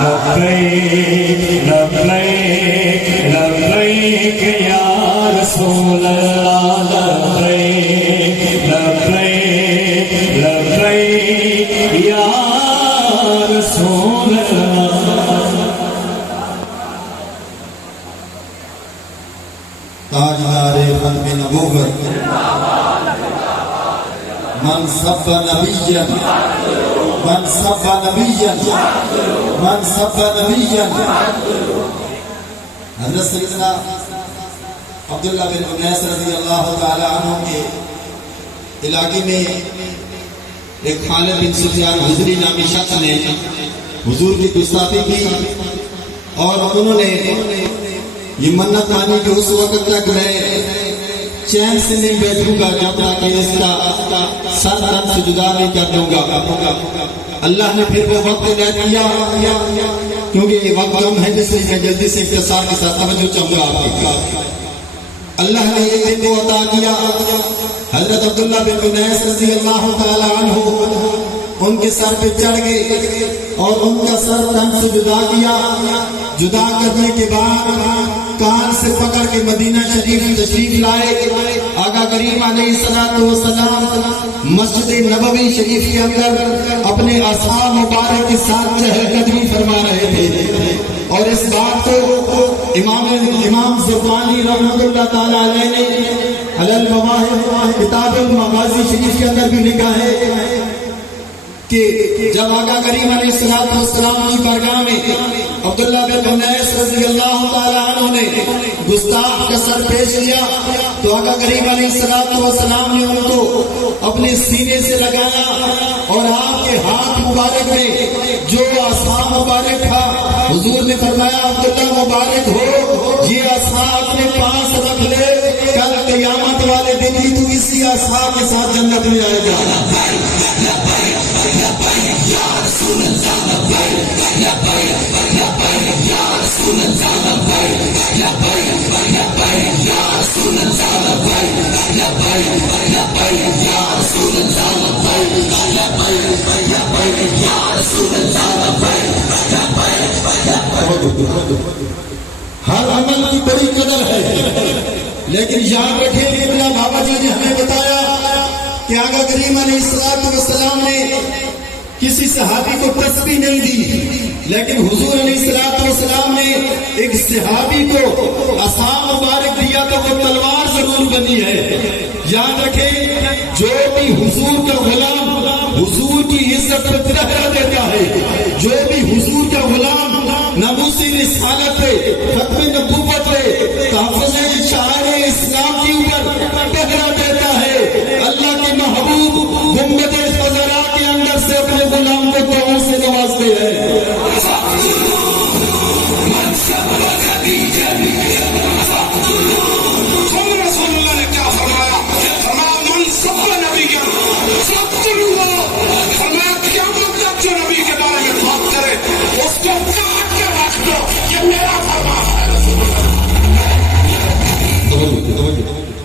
لبیک لبیک لبیک یا رسول اللہ لبیک لبیک لبیک یا رسول اللہ تاجدار ختم نبوت من سب نبیا من سب نبیا من سب نبیا حضرت سیدنا عبداللہ بن انیس رضی اللہ تعالی عنہ کے علاقے میں ایک خالد بن سفیان حضری نامی شخص نے حضور کی گستاخی کی اور انہوں نے یہ منت مانی کہ اس وقت تک میں چین سے نہیں بیٹھوں گا جب تک کہ اس کا سر تن سے جدا نہیں کر دوں گا. اللہ نے پھر وہ وقت لے دیا کیونکہ یہ وقت کم ہے جس لیے میں جلدی سے اختصار کے ساتھ توجہ چاہوں گا آپ کی. اللہ نے ایک دن کو عطا کیا حضرت عبداللہ بن انیس رضی اللہ تعالی عنہ ان کے سر پہ چڑھ گئے اور ان کا سر تن سے جدا کیا. جدا کرنے کے بعد کان سے پکڑ کے مدینہ شریف تشریف لائے. آقا کریم علیہ السلام مسجد نبوی شریف کے اندر اپنے اصحاب مبارک کے ساتھ چہل قدمی فرما رہے تھے اور اس بات کو امام زرقانی رحمۃ اللہ تعالی علیہ نے علی المواہب کتاب المغازی شریف کے اندر بھی لکھا ہے کہ جب آقا کریم علیہ السلام کی بارگاہ میں عبداللہ بن انیس رضی اللہ تعالی عنہ نے گستاخ کا سر پیش کیا تو آقا کریم علیہ السلام نے ان کو اپنے سینے سے لگایا اور آپ کے ہاتھ مبارک میں جو عصا مبارک تھا حضور نے فرمایا عبداللہ مبارک ہو یہ عصا اپنے پاس رکھ لے کل قیامت والے دن بھی تو اسی عصا کے ساتھ جنت میں جائے گا. ہر عمل کی بڑی قدر ہے لیکن یاد رکھیں کہ بلا بابا جی نے ہمیں بتایا کہ آقا کریم علیہ السلام نے کسی صحابی کو تسبیح نہیں دی لیکن حضور علیہ السلام نے ایک صحابی کو عصا مبارک دیا تو وہ تلوار ضرور بنی ہے. یاد رکھیں جو بھی حضور کا غلام حضور کی عزت پہ پہرا دیتا ہے جو بھی حضور کا غلام ناموس رسالت پہ ختم نبوت پہ تحفظ شعائر اسلام کے اوپر پہرا دیتا ہے اللہ کے محبوب گنبد خضرا کے اندر سے اپنے غلام کو دعاؤں سے نوازتے ہیں.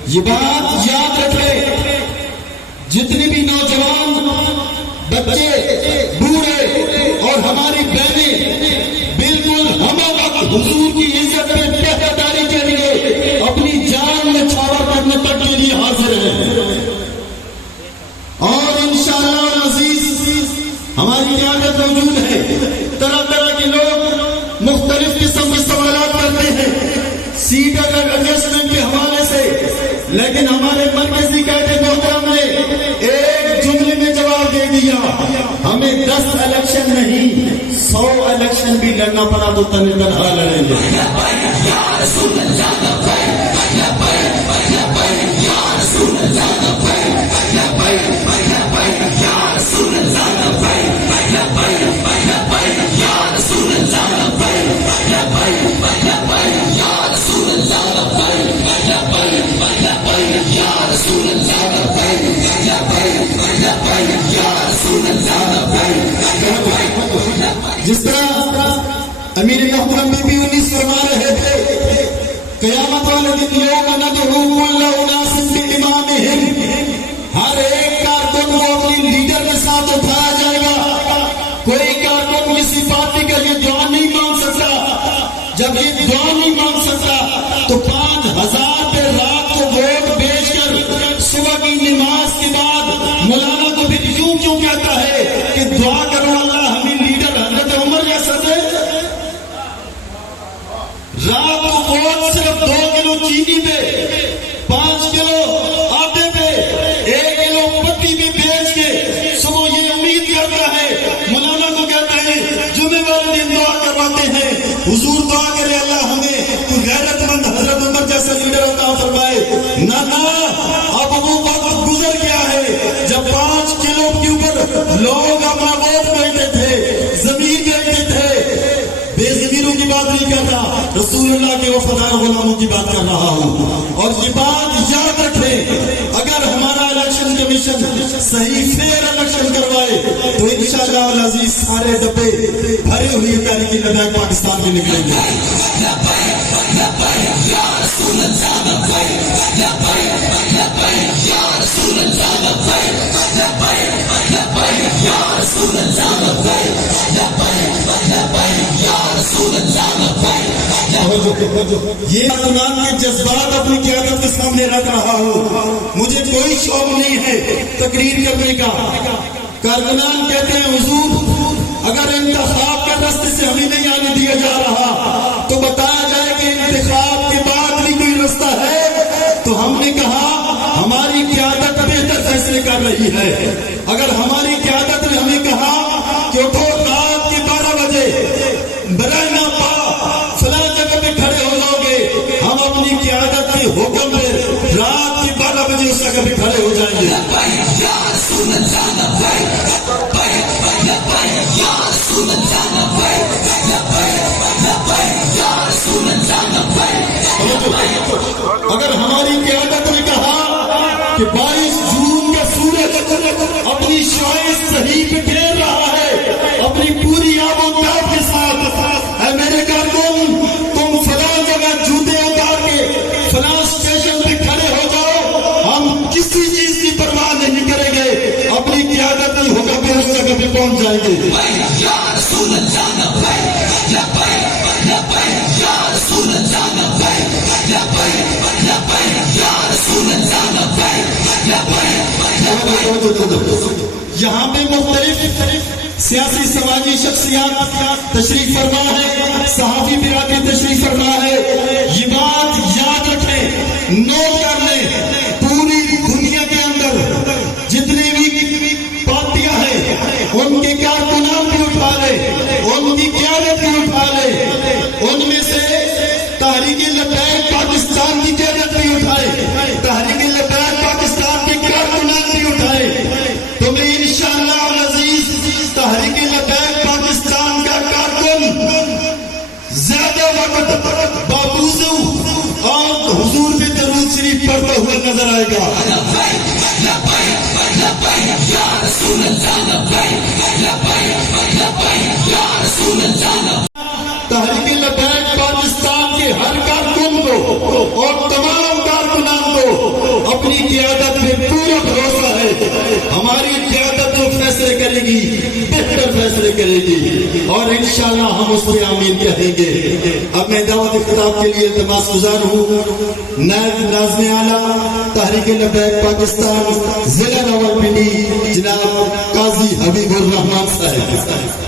یہ بات یاد رکھے جتنے بھی نوجوان بچے بوڑھے اور ہماری بہنیں بالکل ہم وقت حضور کی عزت میں پہرےداری کے لیے اپنی جان میں چھاور کرنے تک کے لیے حاضر ہیں اور انشاءاللہ العزیز ہماری قیادت موجود ہے. طرح طرح کے لوگ مختلف قسم کے سوالات کرتے ہیں سیٹ ایڈجسٹمنٹ کے حوالے سے لیکن ہمارے مرکزی قائد محترم نے ایک جملے میں جواب دے دیا ہمیں 10 الیکشن نہیں 100 الیکشن بھی لڑنا پڑا تو تنہا لڑیں گے. جس طرح امیر محترم بی بی 19 فرما رہے تھے قیامت والے دن یوم ندعو کل اناس بامامہم ہر ایک کارکن کو اپنی لیڈر کے ساتھ اٹھایا جائے گا. کوئی کارکن کسی پارٹی کے لیے جوان کیوں کہتا ہے کہ دعا کرو اللہ ہمیں لیڈر حضرت عمر جیسا دے؟ رات کو بہت صرف 2 کلو چینی پہ، 5 کلو آٹے پہ، 1 کلو پتی بھی بیچ کے صبح یہ امید کرتا ہے، مولانا کو کہتا ہے جمعے والے دن دعا کرواتے ہیں، حضور دعا کرے اللہ ہمیں تو غیرت مند حضرت عمر جیسا لیڈر عطا فرمائے۔ نہ اب وہ وقت گزر گیا ہے جب 5 کلو کے اوپر لوگ اپنا ووٹ بیٹھتے تھے، زمین بیٹھتے تھے۔ بے زمینوں کی بات نہیں کرتا، رسول اللہ کے وفادار غلاموں کی بات کر رہا ہوں۔ اور یہ بات یاد رکھیں، اگر ہمارا الیکشن کمیشن صحیح فیئر الیکشن کروائے تو انشاءاللہ العزیز سارے ڈبے بھرے ہوئے تحریک لبیک پاکستان کے نکلیں گے۔ یہ کارکنان کے جذبات اپنی قیادت کے سامنے رکھ رہا ہوں، مجھے کوئی شوق نہیں ہے تقریر کرنے کا۔ کارکنان کہتے ہیں حضور اگر انتخاب کے راستے سے ہمیں نہیں آنے دیا جا رہا تو بتایا جائے کہ انتخاب کے بعد بھی کوئی راستہ ہے۔ تو ہم نے کہا ہماری قیادت بہتر فیصلے کر رہی ہے۔ اگر ہماری قیادت نے ہمیں کہا کہ اٹھو رات کے 12 بجے برائنا پا فلاں جگہ پہ کھڑے ہو جاؤ گے، ہم اپنی قیادت کے حکم پہ رات کے 12 بجے اس جگہ پہ کھڑے ہو جائیں گے۔ اگر ہماری قیادت نے کہا کہ 22 جون کا سورج اپنی شعاع صحیح پہ پھیر رہا ہے اپنی پوری آب و تاب کے ساتھ، اے میرے کارکن تم فلاں جگہ جوتے اتار کے فلاں اسٹیشن پہ کھڑے ہو جاؤ، ہم کسی چیز کی پرواہ نہیں کریں گے، اپنی قیادت کی حکم پہ اس جگہ پہ پہنچ جائیں گے۔ یہاں پہ مختلف سیاسی سماجی شخصیات تشریف فرما ہے، صحافی برادری تشریف فرما ہے۔ یہ بات یاد رکھیں، نوٹ کر لیں، پوری دنیا کے اندر جتنی بھی پارٹیاں ہیں ان کے کارکنان بھی اٹھا لے، ان کی قیادت بھی اٹھا لے، ان میں سے تحریک لبیک پاکستان کی قیادت بھی اٹھائے، تحریک لبیک پاکستان کے کارکنان بھی اٹھائے، تو میں انشاءاللہ العزیز تحریک لبیک پاکستان کا کارکن زیادہ وقت بابوزو اور حضور پہ درود شریف پڑھتا ہوا نظر آئے گا۔ تحریک لبیک پاکستان کے ہر کارکن کو اور تمام کارکنان کو اپنی قیادت پہ پورا بھروسہ ہے، ہماری قیادت جو فیصلے کرے گی بہتر فیصلے کرے گی اور انشاءاللہ ہم اس پہ آمین کہیں گے۔ اب میں دعوت خطاب کے لیے التماس گزار ہوں نائب ناظم اعلیٰ تحریک لبیک پاکستان ضلع راولپنڈی جناب قاضی حبیب الرحمان صاحب۔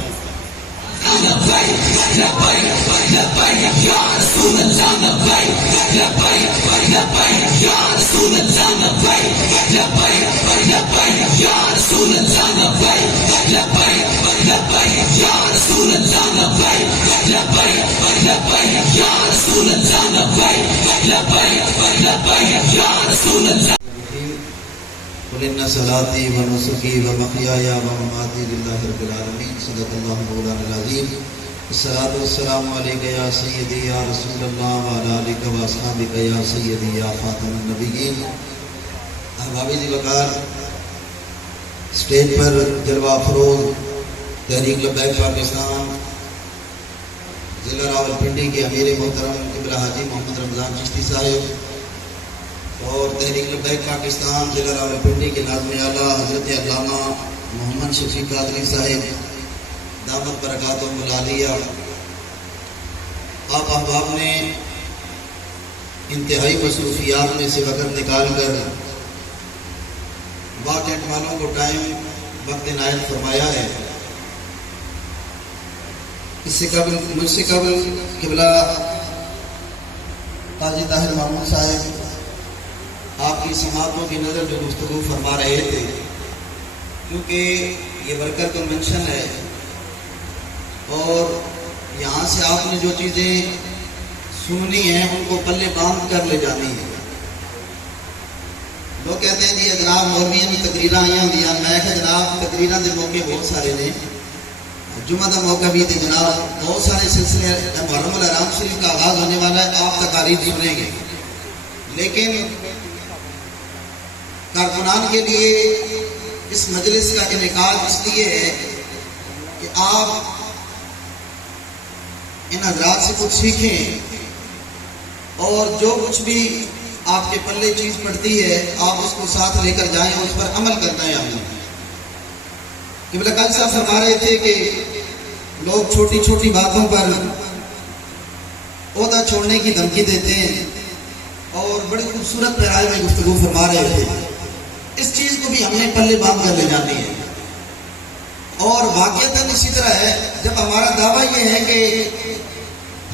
قل ان صلاتي ونسكي ومحياي ومماتي لله رب العالمين صدق الله مولانا العظيم الصلاة والسلام عليك يا سيدي يا رسول الله وعلى آلك واصحابك يا سيدي يا خاتم النبيين۔ احباب جی وقار، اسٹیج پر جلوہ افروز تحریک لبیک پاکستان ضلع راولپنڈی کے امیر محترم قبلہ حاجی محمد رمضان چشتی صاحب اور تحریک لبیک پاکستان ضلع راولپنڈی کے ناظم اعلیٰ حضرت علامہ محمد شفیع قادری صاحب دامت برکاتہم العالیہ، آپ احباب نے انتہائی مصروفیات میں سے وقت نکال کر واقعات والوں کو ٹائم وقت عنایت فرمایا ہے۔ مجھ سے قبل قبلہ قاضی طاہر محمود صاحب آپ کی سماعتوں کی نظر جو گفتگو فرما رہے تھے، کیونکہ یہ ورکر کنونشن ہے اور یہاں سے آپ نے جو چیزیں سننی ہیں ان کو پلے باندھ کر لے جانی ہے۔ لوگ کہتے ہیں کہ جناب مولویاں بھی تقریراں آئی ہوں، میں کہ جناب تقریراں کے موقع بہت سارے نے، جمعہ کا موقع بھی تھے جناب، بہت سارے سلسلے محرم الحرام شریف کا آغاز ہونے والا ہے، آپ تقاریر سنیں گے، لیکن کارکنان کے لیے اس مجلس کا انعقاد اس لیے ہے کہ آپ ان حضرات سے کچھ سیکھیں اور جو کچھ بھی آپ کے پلے چیز پڑتی ہے آپ اس کو ساتھ لے کر جائیں اور اس پر عمل کرنا ہے۔ ہم نے قبلہ کل صاحب فرما رہے تھے کہ لوگ چھوٹی چھوٹی باتوں پر عہدہ چھوڑنے کی دھمکی دیتے ہیں اور بڑی خوبصورت پیرائے میں گفتگو فرما رہے تھے۔ اس چیز کو بھی ہم نے پلے باندھ کر لے جانی ہے، اور واقعتاً اسی طرح ہے جب ہمارا دعویٰ یہ ہے کہ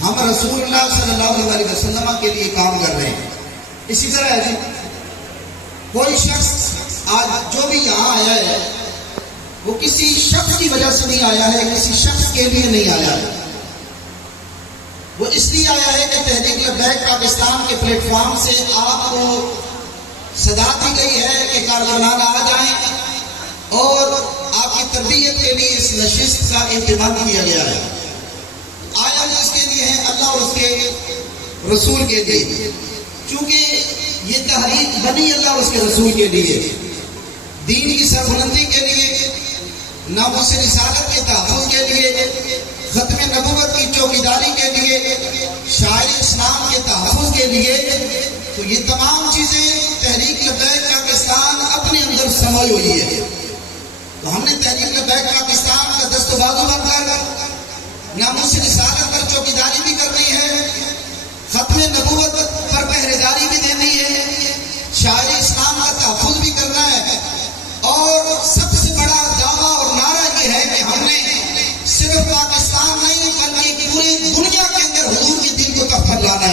ہم رسول اللہ صلی اللہ علیہ وسلم کے لیے کام کر رہے ہیں، اسی طرح ہے جی کوئی شخص آج جو بھی یہاں آیا ہے وہ کسی شخص کی وجہ سے نہیں آیا ہے، کسی شخص کے لیے نہیں آیا ہے، وہ اس لیے آیا ہے کہ تحریک لبیک پاکستان کے پلیٹ فارم سے آپ کو صدا دی گئی ہے کہ کارکنان آ جائیں اور آپ کی تربیت کے لیے اس نشست کا اہتمام کیا گیا ہے۔ آیا جو اس کے لیے ہے اللہ اور اس کے رسول کے لیے، چونکہ یہ تحریک بنی اللہ اور اس کے رسول کے لیے، دین کی سربلندی کے لیے، ناموس رسالت کے تحفظ کے لیے، ختم نبوت کی چوکیداری کے لیے، شاعر اسلام کے تحفظ کے لیے، تو یہ تمام چیزیں تحریک لبیک پاکستان اپنے اندر سموئی ہوئی ہے۔ تو ہم نے تحریک لبیک پاکستان کا دست و بازو بن کر ناموس رسالت پر چوکیداری بھی کرنی ہے، ختم نبوت پر پہرےداری بھی دینی ہے، شاعر اسلام کا تحفظ بھی کرنا ہے، اور سب سے بڑا دعویٰ اور نعرہ یہ ہے کہ ہم نے صرف پاکستان نہیں بلکہ پوری دنیا کے اندر حضور کے دین کو تحفظ لانا ہے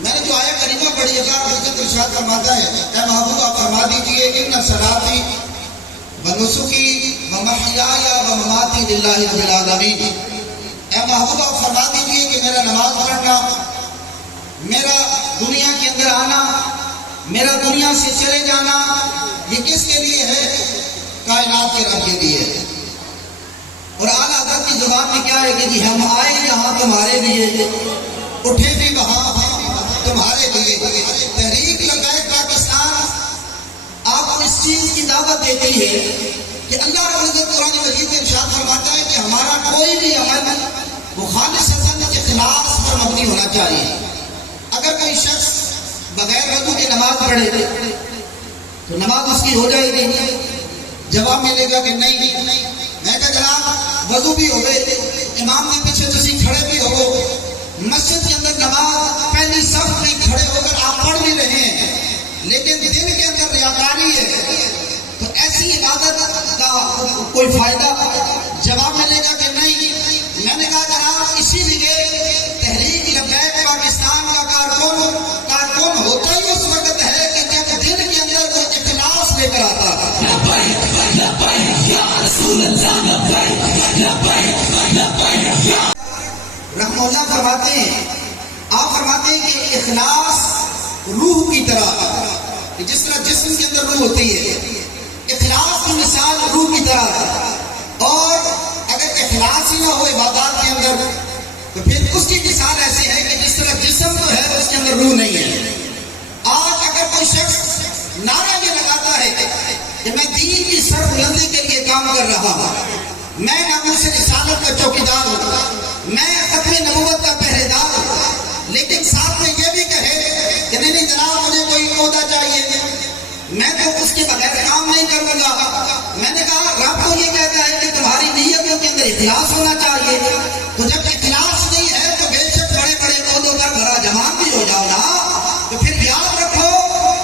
میں نے جو آیا کریمہ پڑھی اللہ حضرت ارشاد فرماتا ہے، اے محبوب آپ فرما دیجئے ان صلاتی و نسکی و محیای و مماتی للہ رب العالمین۔ اے محبوب آپ فرما دیجئے کہ میرا نماز پڑھنا، میرا دنیا کے اندر آنا، میرا دنیا سے چلے جانا، یہ کس کے لیے ہے؟ کائنات کے رب کے لیے۔ اور اعلیٰ حضرت کی زبان میں کیا ہے کہ جی ہم آئے یہاں تمہارے لیے، اٹھے بھی وہاں تمہارے لیے۔ تحریک لبیک پاکستان آپ کو اس چیز کی دعوت دیتی ہے کہ اللہ رب العزت قرآن مجید میں ارشاد فرماتا ہے کہ ہمارا کوئی بھی عمل وہ خالص اخلاص پر مبنی ہونا چاہیے۔ اگر کوئی شخص بغیر وضو کے نماز پڑھے تو نماز اس کی ہو جائے گی؟ جواب ملے گا کہ نہیں۔ میں کہا جناب وضو بھی ہوئے، امام کے پیچھے تسی کھڑے بھی ہو، مسجد کے اندر نماز پہلی صف میں کھڑے ہو کر آپ پڑھ بھی رہے ہیں، لیکن دل کے اندر ریاکاری ہے، تو ایسی عبادت کا کوئی فائدہ؟ جواب ملے گا کہ نہیں۔ میں نے کہا جناب اسی لیے تحریک لبیک پاکستان کا کارکن ہوتا ہی اس وقت ہے کہ جب دل کے اندر وہ اخلاص لے کر آتا ہے۔ رحمہ اللہ فرماتے ہیں، آپ فرماتے ہیں کہ اخلاص روح کی طرح، جس طرح جسم کے اندر روح ہوتی ہے، اخلاص کی مثال روح کی طرح ہے، اور اگر اخلاص ہی نہ ہو عبادات کے اندر تو پھر اس کی مثال ایسی ہے کہ جس طرح جسم تو ہے اس کے اندر روح نہیں ہے۔ آج اگر کوئی شخص نعرہ یہ لگاتا ہے کہ میں دین کی سربلندی کے لیے کام کر رہا ہوں، میں ناموس رسالت کا چوکیدار ہوں، میں ختم نبوت کا پہرے دار ہوں، لیکن ساتھ میں یہ بھی کہے کہ نہیں جناب مجھے کوئی عہدہ چاہیے، میں تو اس کے بغیر کام نہیں کروں گا۔ میں نے کہا رب کو یہ کہتا ہے کہ تمہاری نیتوں کے اندر اخلاص ہونا چاہیے. تو جب اخلاص نہیں ہے تو بے شک بڑے بڑے عہدوں پر بڑا جوان بھی ہو جاؤ نا. تو پھر یاد رکھو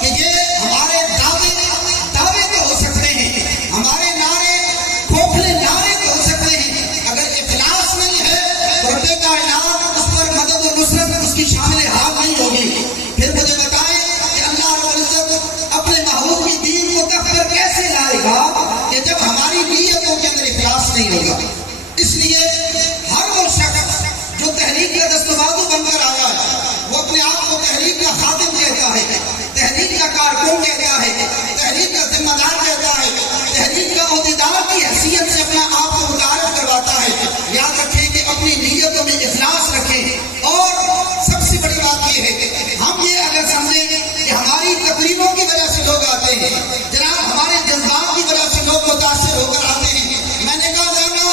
کہ یہ ہمارے دعوے تو ہو سکتے ہیں, ہمارے نعرے کھوکھلے نعرے تو ہو سکتے ہیں, اگر اخلاص نہیں ہے تو رب کائنات اس پر مدد و نصرت اس کی شامل حال نہیں ہوگی. پھر مجھے بتائیں کہ اللہ رب العزت اپنے محبوب کی دین کو کف پر کیسے لائے گا کہ جب ہماری نیتوں کے اندر اخلاص نہیں ہوگا. اس لیے ہر وہ شخص جو تحریک کا دستبازو بن کر آیا ہے وہ اپنے آپ کو تحریک کا خادم کہتا ہے, تحریک کا کارکن کہتا ہے, تحریک کا ذمہ دار کہتا ہے, تحریک کا عہدیدار کی حیثیت سے اپنا آپ کو متعارف کرواتا ہے. یاد رکھیں کہ اپنی نیتوں میں اخلاص رکھیں. اور سب سے بڑی بات یہ ہے کہ ہم یہ اگر سمجھیں کہ ہماری تقریبوں کی وجہ سے لوگ آتے ہیں, جناب ہمارے جذبات کی وجہ سے لوگ متاثر ہو کر آتے ہیں, میں نے کہا جانا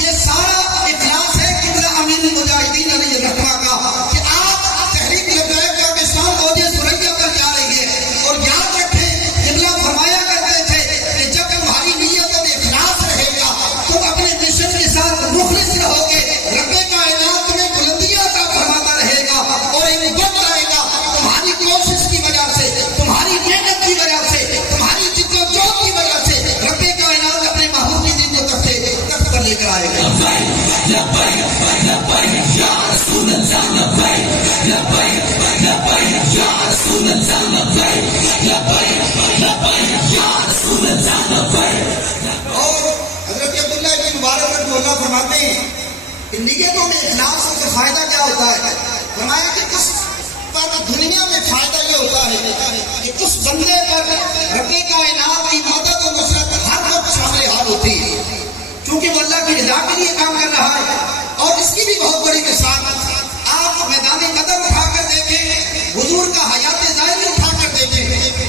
یہ سارا اخلاص ہے قبلہ امیر المجاہدین علیہ الرحمہ کا کہ آپ تحریک لبیک پاکستان عہدے سریا پر جا رہی ہے. اور یاد رکھیں قبلہ فرمایا کرتے تھے کہ جب تمہاری نیتوں میں اخلاص رہے گا تم اپنے مشن کے ساتھ مخلص رہو گے, رب کائنات تمہیں بلندیاں عطا فرماتا رہے گا اور ایک وقت آئے گا تمہاری کوشش کی وجہ سے, تمہاری محنت کی وجہ سے, تمہاری جد و جہد کی وجہ سے رب کائنات اپنے محبوب کی دین کو تخت پر لے کر آئے گا. اور حضرت عبداللہ بن مبارک رحمہ اللہ فرماتے ہیں کہ نیتوں میں اخلاص سے فائدہ کیا ہوتا ہے. فرمایا کہ اس پر دنیا میں فائدہ یہ ہوتا ہے کہ اس بندے پر رب کائنات کی مدد و نصرت ہر وقت شامل حال ہوتی ہے, کیونکہ وہ اللہ کی رضا کے لیے کام کر رہا ہے. اور اس کی بھی بہت بڑی مثال آپ میدان قدر اٹھا کر دیکھیں, حضور کا حیات ظاہری اٹھا کر دیکھیں.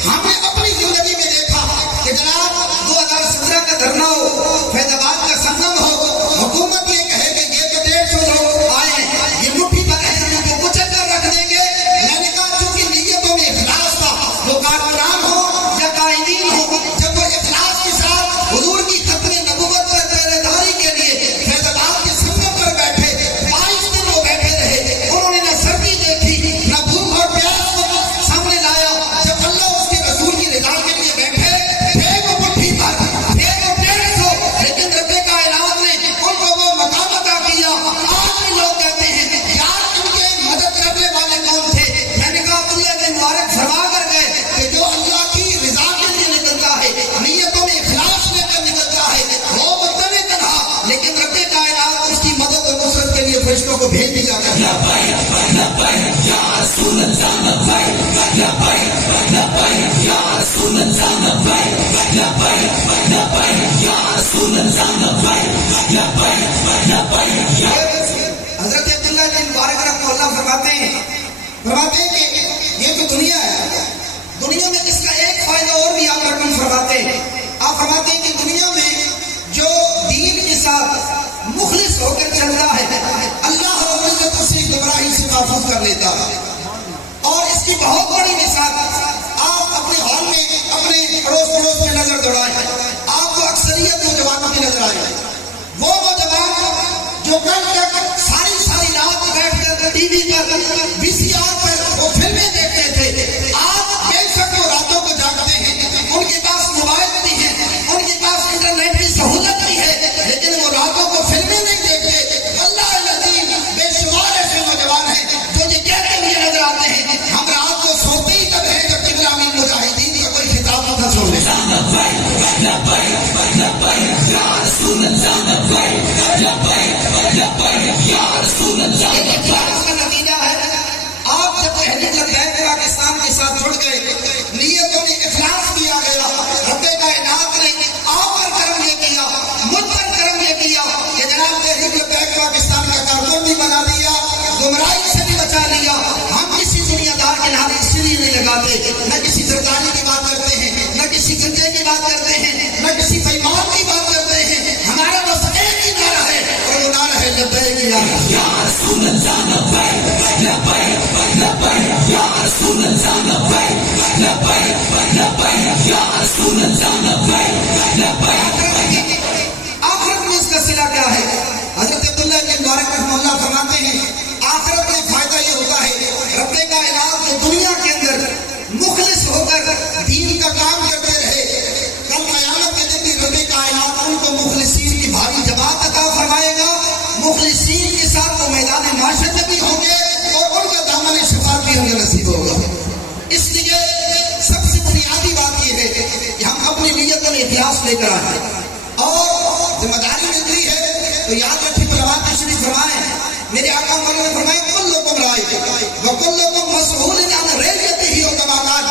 ہم نے اپنی زندگی میں دیکھا کہ جناب 2017 کا دھرنا ہو, فیض آباد کا سنگم ہو, حکومت یہ کہے کہ یہ تو 150 لوگ آئے ہیں, یہ مٹھی پر ایسے کو کچل کر رکھ دیں گے. میں نے کہا چونکہ نیتوں میں اخلاص تھا, وہ کارکنان ہو یا قائدین ہو, جب وہ اخلاص کے ساتھ حضور کی ختم نبوت پر پہرے داری کے لیے فیض آباد کے سنگم پر بیٹھے 22 دن وہ بیٹھے رہے, انہوں نے نہ سردی دیکھی نہ بھوک اور پیاس کو سامنے لایا. جب اللہ اس کے رسول کی رضا کے لیے بیٹھے تھے وہ مٹھی پر تھے وہ 150, لیکن رب کائنات نے ان کو وہ مقام عطا کیا. آج بھی لوگ کہتے ہیں یار ان کے مدد کرنے والے کون تھے. میں نے کہا عبداللہ بن مبارک فرما کر گئے کہ جو اللہ کی رضا کے لیے نکلتا ہے, نیتوں میں اخلاص لے کر نکلتا ہے, وہ مدد تنہا, لیکن رب کائنات اس کی مدد اور نصرت کے لیے فرشتوں کو بھیج دیا کرتا ہے. حضرت عبداللہ بن مبارک رحمہ اللہ فرماتے ہیں کہ یہ جو دنیا ہے, دنیا میں اس کا ایک فائدہ اور بھی آپ رقم فرماتے ہیں. آپ فرماتے ہیں کہ دنیا میں جو دین کے ساتھ مخلص ہو کر چلتا ہے اللہ رب العزت اسے گمراہی سے محفوظ کر لیتا ہے. اور اس کی بہت بڑی مثال آپ اپنے حال میں اپنے پڑوس میں نظر دوڑائیں, آپ کو اکثریت نوجوانوں کی نظر آئے. وہ نوجوان جو کل تک ساری رات بیٹھ کر ٹی وی پر VCR پر وہ فلمیں دیکھتے تھے, آج بے شک وہ راتوں کو جاگتے ہیں, ان کے پاس موبائل بھی ہے, ان کے پاس انٹرنیٹ کی سہولت بھی ہے, لیکن وہ راتوں کو فلمیں نہیں دیکھتے. اللہ العظیم بے شمار ایسے نوجوان ہیں جو یہ کہتے ہوئے نظر آتے ہیں ہم رات کو سوتے ہی تب رہے جب قبلہ امیر مجاہدین کا کوئی خطاب نہ سن لے. اس کا نتیجہ ہے آپ جب تحریک لبیک پاکستان کے ساتھ جڑ گئے, نیتوں میں اخلاص کیا گیا, رب کائنات نے آپ پر کرم یہ کیا, مجھ پر کرم یہ کیا کہ جناب تحریک لبیک پاکستان کا کارکن بھی بنا دیا, گمراہی سے بھی بچا لیا. ہم کسی دنیا دار کے نام اس لیے نہیں لگاتے, نہ کسی سرکاری کی بات کرتے ہیں, نہ کسی گنجے کی بات کرتے ہیں, نہ کسی بےمان کی بات کرتے ہیں. ہمارا بس ایک ہی نعرہ ہے اور وہ نعرہ ہے لبیک یا رسول اللہ. آخرت میں اس کا صلہ کیا ہے؟ مخلصین کے ساتھ وہ میدان معاشر میں بھی ہوں گے اور ان کا دامن شفاعت بھی ہمیں نصیب ہوگا. اس لیے سب سے بنیادی بات یہ ہے کہ ہم اپنی نیتوں میں اخلاص لے کر آئیں اور ذمہ داری ملتی ہے تو یاد رکھیں علماء تشریف فرمائیں. میرے آقا مولانا نے فرمایا کلکم راع وکلکم مسئول عن رعیتہ و کما قال.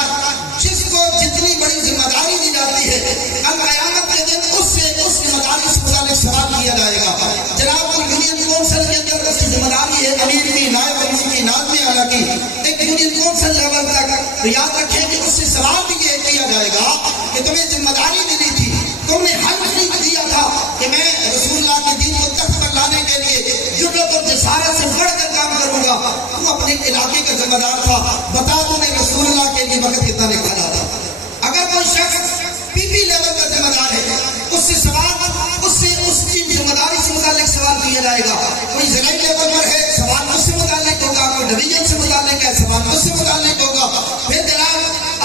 جس کو جتنی بڑی ذمہ داری دی جاتی ہے قیامت کے دن اس سے اس ذمہ داری سے متعلق سوال کیا جائے گا. جناب یونین کونسل کے اندر اس کی ذمہ داری ہے امیر کی، نائب امیر کی، ناظم اعلیٰ کی. ایک یونین کونسل لیول تک یاد رکھیں کہ اس سے سوال بھی یہ کیا جائے گا کہ تمہیں ذمہ داری ملی تھی، تم نے حل نہیں دیا تھا کہ میں رسول اللہ کے دین کو تخت پر لانے کے لیے جرأت اور جسارت سے بڑھ کر کام کروں گا. تم اپنے علاقے کا ذمہ دار تھا، بتا تم نے رسول اللہ کے لیے وقت کتنا نکالا تھا. اگر کوئی شخص پی پی لیول کا ذمہ دار ہے اس سے سوال اس کی ذمہ داری سے متعلق سوال کیا جائے گا. کوئی ضلعی لیول پر ہے سوال اس سے متعلق ہوگا، کوئی ڈویژن سے متعلق ہے سوال اس سے متعلق ہوگا. پھر جناب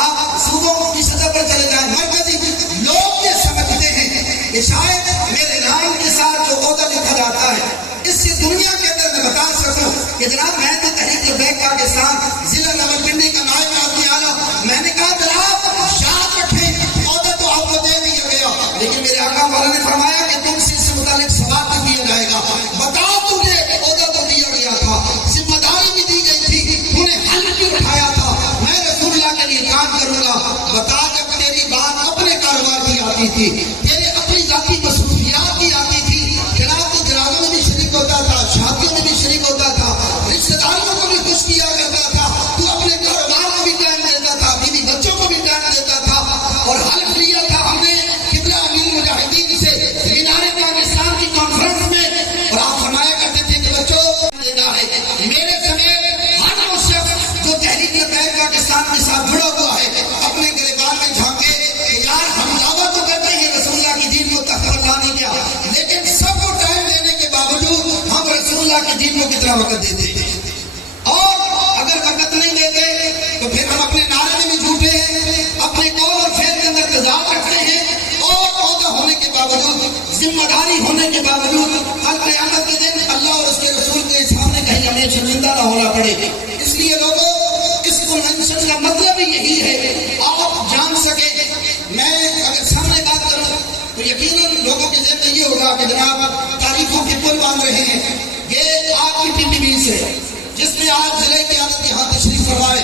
آپ صوبوں کی سطح پر چلے جائیں، مرکزی لوگ یہ سمجھتے ہیں کہ شاید میرے نام کے ساتھ جو عہدہ لکھا جاتا ہے اس سے دنیا کے اندر میں بتا سکوں کہ جناب میں تو تحریک لبیک پاکستان ضلع راولپنڈی کا نائب ناظم اعلیٰ. میں نے کہا جناب یاد رکھیں عہدہ تو آپ کو دے دیا گیا لیکن میرے آقا والا نے فرمایا کہ تم سے اس سے متعلق سوال بھی کیا جائے گا. بتاؤ تمہیں عہدہ تو دیا گیا تھا، ذمہ داری بھی دی گئی تھی، تم نے حل بھی اٹھایا تھا، میں رسول اللہ کے لیے کام کروں گا. بتا جب تیری بات اپنے کاروبار کی آتی تھی، تیرے اپنی ذاتی مصروفیات کی آتی تھی، جناب تو جنازوں میں بھی شریک ہوتا تھا، شادیوں میں بھی شریک ہوتا تھا، رشتے داروں کو بھی خوش کیا کرتا تھا، تو اپنے کاروبار کو بھی ٹائم دیتا تھا، بیوی بچوں کو بھی ٹائم دیتا تھا. اور حلف لیا تھا ہم نے قبلہ امیر مجاہدین سے مینار پاکستان کی کانفرنس میں، اور آپ فرمایا کرتے تھے کہ بچوں دینا ہے میرے سمیت ہر وہ شخص جو تحریک لبیک پاکستان کے ساتھ جڑا ہوا ہے اپنے گریبان میں جھانکے کہ یار ہم دعویٰ تو کرتے ہیں رسول اللہ کے دین کو تخت پر لانے کا، لیکن سب کو ٹائم دینے کے باوجود ہم رسول اللہ کے دین کو کتنا وقت دیتے ہیں. اور اگر وقت نہیں دیتے تو پھر ہم اپنے نعرے میں بھی جھوٹے ہیں، اپنے قول اور فعل کے اندر تضاد رکھتے ہیں، اور عہدہ ہونے کے باوجود، ذمہ داری ہونے کے باوجود ہر قیامت کے دن اللہ اور اس کے رسول کے سامنے کہیں ہمیں شرمندہ نہ ہونا پڑے. اس لیے لوگوں اس کنونشن کا مطلب ہی یہی ہے آپ جان سکیں. میں اگر سامنے بات کروں تو یقیناً لوگوں کے ذہن میں یہ ہوگا کہ جناب تاریخوں کے پل باندھ رہے ہیں. یہ آپ کی PTV سے جس میں آج ضلع کی عادت یہاں تشریف فرمائے.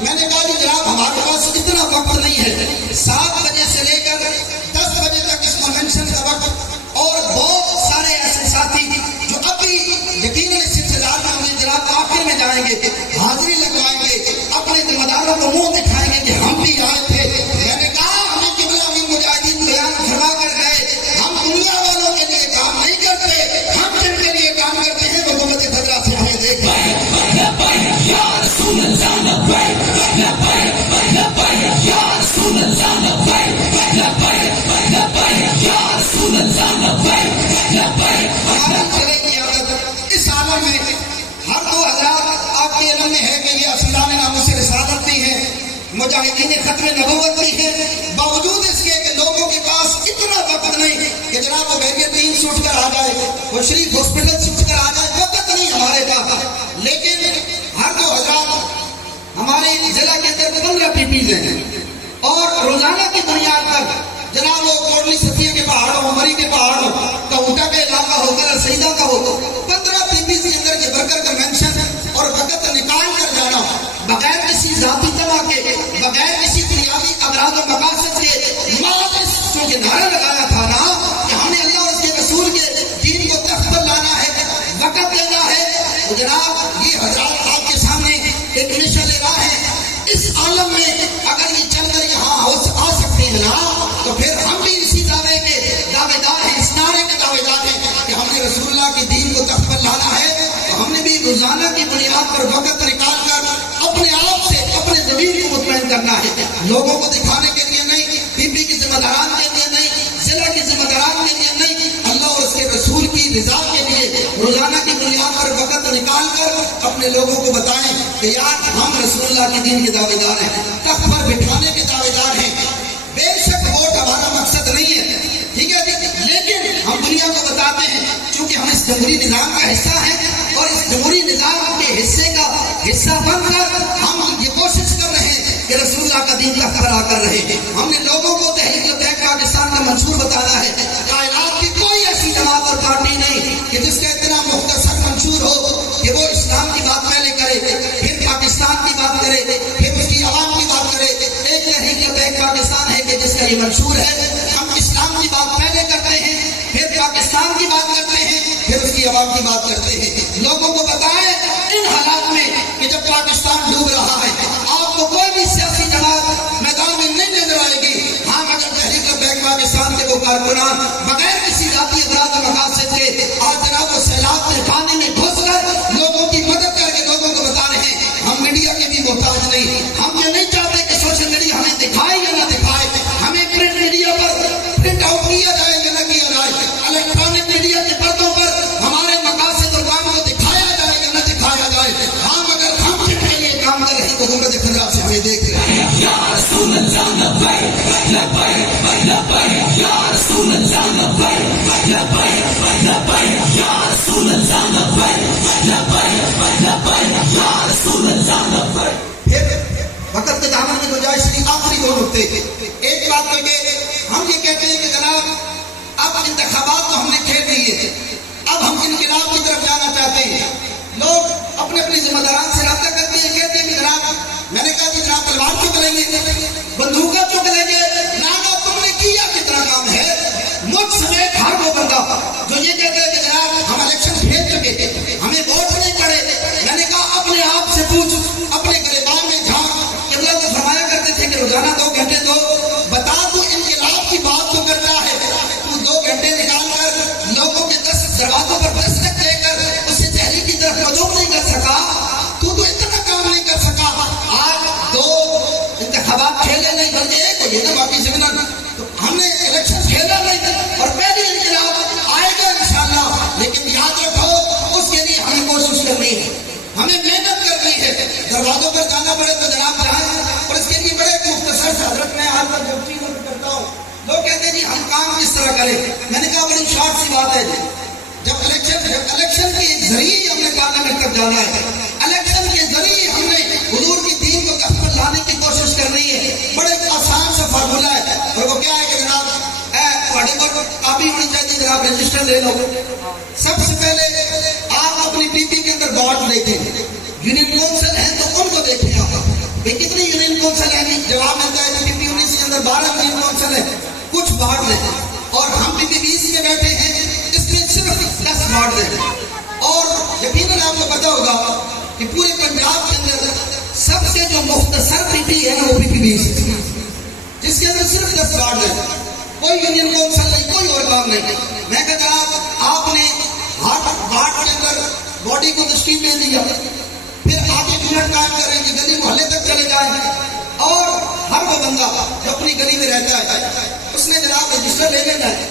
میں نے کہا کہ جناب ہمارے پاس اتنا وقت نہیں ہے، 7 بجے سے لے کر 10 بجے تک اس کنونشن کا وقت، اور بہت سارے ایسے ساتھی جو ابھی یقیناً اس انتظار میں ہوں گے جناب آخر میں جائیں گے، حاضری لگوائیں گے، اپنے ذمہ داروں کو منہ دکھائیں گے کہ ہم بھی آئے تھے. میں نے کہا ہمیں قبلہ امیر مجاہدین بیان فرما کر گئے، ہم دنیا والوں کے لیے کام نہیں کرتے، ہم جن کے لیے کام کرتے ہیں وہ حکومت خضرا سے ہمیں دیکھ رہے ہیں. اس عالم میں ہر 2 حضرات آپ کے علم میں ہے کہ یہ افسران ناموس رسالت بھی ہیں، مجاہدین ختم نبوت بھی ہیں، باوجود اس کے کہ لوگوں کے پاس اتنا وقت نہیں کہ جناب وہ بیگے 3 سے اٹھ کر آ جائے، وہ شریف ہاسپٹل سے اٹھ کر آ جائے، وقت نہیں ہمارے پاس. لیکن ہر 2 حضرات ہمارے ضلع کے اندر 15 PPs ہیں، اور روزانہ کی بنیاد پر جناب وہ کوٹلی ستیہ کے پہاڑ ہو، مری کے پہاڑ ہو، کہوٹا کا علاقہ ہو، کر سیدہ کا ہو، 15 PPs کے اندر کے برکر کا مینشن اور وقت نکال کر جانا بغیر کسی ذاتی تباہ کے، بغیر کسی دنیاوی اغراض و مقاصد کے، ماں کے نعرہ لگایا تھا نا کہ ہم نے اللہ اور اس کے رسول کے دین کو تخت پر لانا ہے، وقت لینا ہے. تو جناب یہ حضرات آپ کے سامنے ایک مشن لے رہا ہے. اس عالم میں اگر یہ چل کر یہاں آ سکتے ہیں نا تو پھر ہم بھی اسی دعوے کے دعوے دار ہیں، اس نعرے کے دعوے دار ہیں کہ ہم نے رسول اللہ کے دین کو تخت پر لانا ہے. تو ہم نے بھی روزانہ کی بنیاد پر وقت نکال کر اپنے آپ سے اپنے ضمیر کو مطمئن کرنا ہے، لوگوں کو دکھانے کے لیے نہیں، PPP کے ذمہ داران کے لیے نہیں، ضلع کے ذمہ داران کے لیے نہیں، اللہ اور اس کے رسول کی رضا کے لیے روزانہ کی بنیاد پر وقت نکال کر اپنے لوگوں کو بتائیں کہ یار ہم رسول اللہ کے دین کے دعوے دار ہیں، تخت پر بٹھانے کے دعوے دار ہیں. بے شک ووٹ ہمارا مقصد نہیں ہے، ٹھیک ہے جی، لیکن ہم دنیا کو بتا بتاتے ہیں چونکہ ہم اس جمہوری نظام کا حصہ ہیں اور اس جمہوری نظام کے حصہ بن کر ہم یہ کوشش کر رہے ہیں کہ رسول اللہ کا دین برقرار کر رہے ہیں. ہم نے لوگوں کو تحریک لبیک پاکستان کا منشور بتانا ہے. کائنات کی کوئی ایسی جماعت اور پارٹی نہیں کہ جس کا اتنا مختصر منشور ہو کہ وہ اسلام کی بات پہلے کرے, پھر پاکستان کی بات کرے, پھر اس کی عوام کی بات کرے. ایک تحریک لبیک پاکستان ہے کہ جس کا یہ منشور ہے. ہم اسلام کی بات پہلے کرتے ہیں, پھر پاکستان کی بات کرتے ہیں, پھر اس کی عوام کی بات کرتے ہیں. لوگوں کو بتائیں ان حالات میں کہ جب پاکستان ڈوب رہا ہے آپ کو کوئی بھی سیاسی جماعت میدان میں نہیں نظر آئے گی. ہاں مگر تحریک لبیک پاکستان کے وہ کارکنان بغیر کسی ذاتی اغراض و مقاصد کے آج جناب وہ سیلاب کے پانی میں گھس کر لوگوں کی مدد کر کے لوگوں کو بتا رہے ہیں ہم میڈیا کے بھی محتاج نہیں. ہم یہ نہیں چاہتے کہ سوشل میڈیا ہمیں دکھائے یا نہ دکھائے, ہمیں پرنٹ میڈیا پر پرنٹ آؤٹ کیا جائے یا نہ کیا جائے, الیکٹرانک میڈیا کے پردوں پر ہمارے مقاصد اور کام کو دکھایا جائے یا نہ دکھایا جائے. ہاں مگر ہم جن کے لیے کام کر رہے ہیں حکومت خدا سے ہمیں دیکھ رہے ہیں. یا رسول اللہ لبیک لبیک لبیک یا رسول اللہ لبیک لبیک لبیک یا رسول اللہ لبیک لبیک لبیک یا رسول اللہ لبیک. پھر وقت کے دامن میں گنجائش نہیں, آخری دو نقطے. ایک بات تو کہ ہم یہ کہتے ہیں کہ جناب اب انتخابات تو ہم نے کھیل لیے, اب ہم انقلاب کی طرف جانا چاہتے ہیں. لوگ اپنے اپنے ذمہ داران سے رابطہ کرتے ہیں, کہتے ہیں کہ جناب میں نے کہا کہ جناب تلوار چک لیں گے, بندوقیں چک لیں گے, نانا تم نے کیا کتنا کام ہے. مجھ سمیت ہر وہ بندہ جو یہ کہتے ہیں کہ جناب ہم الیکشن کھیل چکے ہمیں ووٹ نہیں پڑے, میں نے کہا اپنے آپ سے پوچھ, اپنے گریبان میں جھانک. کہ لوگ فرمایا کرتے تھے کہ روزانہ 2 گھنٹے دو, بتا تو انقلاب کی بات تو کرتا ہے, تو 2 گھنٹے نکال کر لوگوں کے 10 دروازوں پر دستک دے کر اسے تحریک کی طرف قدم نہیں کر سکا, تو اتنا کام نہیں کر سکا. آج 2 انتخابات کھیلے نہیں بلکہ ایک ہو گئے نا باقی سمجھنا. تو ہم نے الیکشن کھیلا نہیں اور پہلی انقلاب آئے گا انشاءاللہ, لیکن یاد رکھو اس کے لیے ہمیں کوشش کرنی ہے, ہمیں محنت کرنی ہے. دروازوں پر جانا پڑے تو جناب جائیں, اور اس کے لیے بڑے مختصر سے حضرت میں آج تک جب چیز کرتا ہوں لوگ کہتے ہیں جی ہم کام کس طرح کریں. میں نے کہا بڑی شارٹ سی بات ہے, جب الیکشن کے ذریعے ہم نے پارلیمنٹ تک جانا ہے, الیکشن کے ذریعے ہم نے حضور کی دین کو تخت پر لانے کی کوشش کرنی ہے. بڑے آسان سا فارمولہ ہے, اور وہ کیا ہے کہ جناب تھوڑی بہت کاپی ہونی چاہیے, جناب رجسٹر لے لو. سب سے پہلے آپ اپنی پی پی کے اندر بارڈ دیکھیں, یونین کونسل ہیں تو ان کو دیکھیں آپ کتنی یونین کونسل ہیں. جواب ملتا ہے پی پی 19 کے اندر 12 یونین کونسل ہیں, کچھ بارڈ لیں. اور ہم پی پی 20 میں بیٹھے ہیں, اس میں صرف 10 بارڈ لیں. اور یقیناً آپ کو پتا ہوگا کہ پورے پنجاب کے اندر سب سے جو مختصر پی پی ہے نا وہ پی پی 20 جس کے اندر صرف 10 بارڈ ہیں, کوئی یونین کونسل نہیں, کوئی اور کام نہیں. میں کہتا ہوں آپ نے بارڈ کے اندر باڈی کو تشکیل دے دیا, پھر آگے یونٹ قائم کریں کہ گلی محلے تک چلے جائیں, اور ہر وہ بندہ جو اپنی گلی میں رہتا ہے اس نے جناب رجسٹر لے لینا ہے,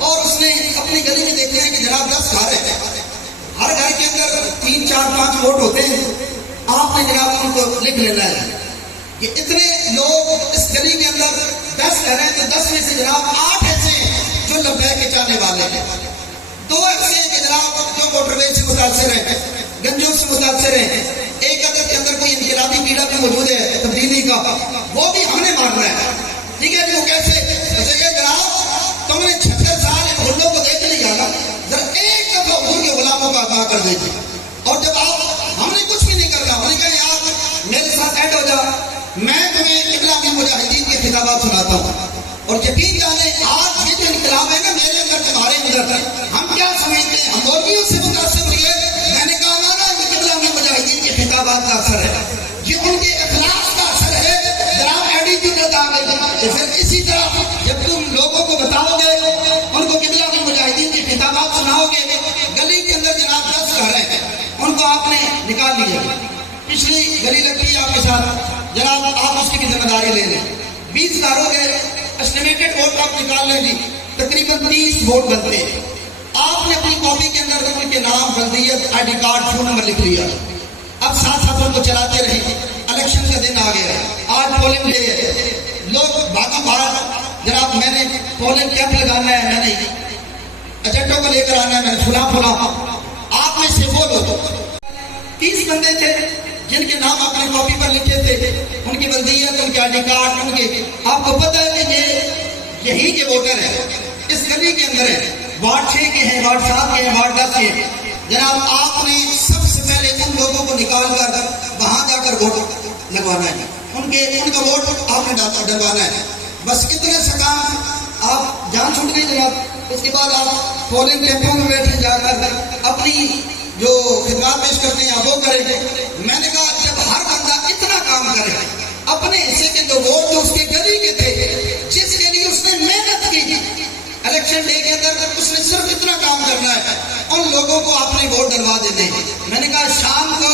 اور اس نے اپنی گلی میں دیکھنا ہے کہ جناب 10 گھر ہیں, ہر گھر کے اندر 3 4 5 ووٹ ہوتے ہیں, آپ نے جناب ان کو لکھ لینا ہے کہ اتنے لوگ اس گلی کے اندر 10 گھر ہیں, تو 10 میں سے جناب 8 ایسے ہیں جو لبیک کے چاہنے والے ہیں, 2 ایسے ہیں کہ جناب جو موٹر وے سے متاثر ہیں, گنجوں سے متاثر ہیں, ایک عدد کے اندر کوئی انقلابی کیڑا بھی موجود ہے تبدیلی کا, وہ بھی ہم نے مارنا ہے. ٹھیک ہے, وہ کیسے جناب تم نے 76 سال ان غلوں کو دیکھ لیا نا, ذرا ایک دفعہ حضور کے غلاموں کا عطا کر دیجیے. اور جب ہم نے کچھ بھی نہیں کرنا, ہم نے کہا یار میرے ساتھ ایڈ ہو جا, میں تمہیں انقلابی مجاہدین کے خطابات سناتا ہوں. اور یقین جانے آج یہ جو انقلاب ہے نا میرے اندر تمہارے اندر, ہم کیا سمجھتے ہیں ہم مولویوں سے متاثر ہوئے. میں نے کہا نا یہ انقلابی مجاہدین کے خطابات کا اثر ہے, یہ ان کے اخلاق کا اثر ہے. جناب ایٹیٹیوڈ آ گئی, پھر اسی طرح جب تم لوگوں کو بتاؤ گے, ان کو انقلابی مجاہدین کے خطابات سناؤ گے, گلی کے اندر جناب 10 گھر ہیں ان کو آپ نے نکال لیا, پچھلی گلی لگتی ہے آپ کے ساتھ, جناب آپ اس کی ذمہ داری لے لیں. 20 گھروں کے اسٹیمیٹڈ ووٹ آپ نکال لیں جی, تقریباً 30 ووٹ بنتے ہیں. آپ نے اپنی کاپی کے اندر ان کے نام, بلدیت, I D card, phone number لکھ لیا. اب ساتھ ساتھ ان کو چلاتے رہے. الیکشن کا دن آ گیا, آج پولنگ ڈے ہے, لوگ بھاگا بھاگ جناب میں نے پولنگ کیمپ لگانا ہے, میں نے ایجنٹوں کو لے کر آنا ہے، میں نے فلاں فلاں، آپ میں سے وہ لوگ 30 بندے تھے جن کے نام اپنے کاپی پر لکھے تھے، ان کی بلدیت، ان کے آئی ڈی کارڈ، ان کے، آپ کو پتہ ہے کہ یہی کے ووٹر ہیں، اس گلی کے اندر ہیں، وارڈ 6 کے ہیں، وارڈ 7 کے ہیں، وارڈ 10 کے ہیں۔ جناب آپ نے سب سے پہلے ان لوگوں کو نکال کر وہاں جا کر ووٹ لگوانا ہے، ان کا ووٹ آپ نے ڈلوانا ہے، بس اتنا سا کام، آپ جان چھوٹ گئی جناب۔ اس کے بعد آپ پولنگ ٹیمپوں میں بیٹھے جا کر اپنی جو خدمات پیش کرتے ہیں آپ وہ کریں گے۔ میں نے کہا جب ہر بندہ اتنا کام کرے، اپنے حصے کے دو ووٹ جو اس کے گلی کے تھے، جس کے لیے اس نے محنت کی، الیکشن ڈے کے اندر اس نے صرف اتنا کام کرنا ہے، ان لوگوں کو اپنے ووٹ ڈلوا دینے۔ میں نے کہا شام کو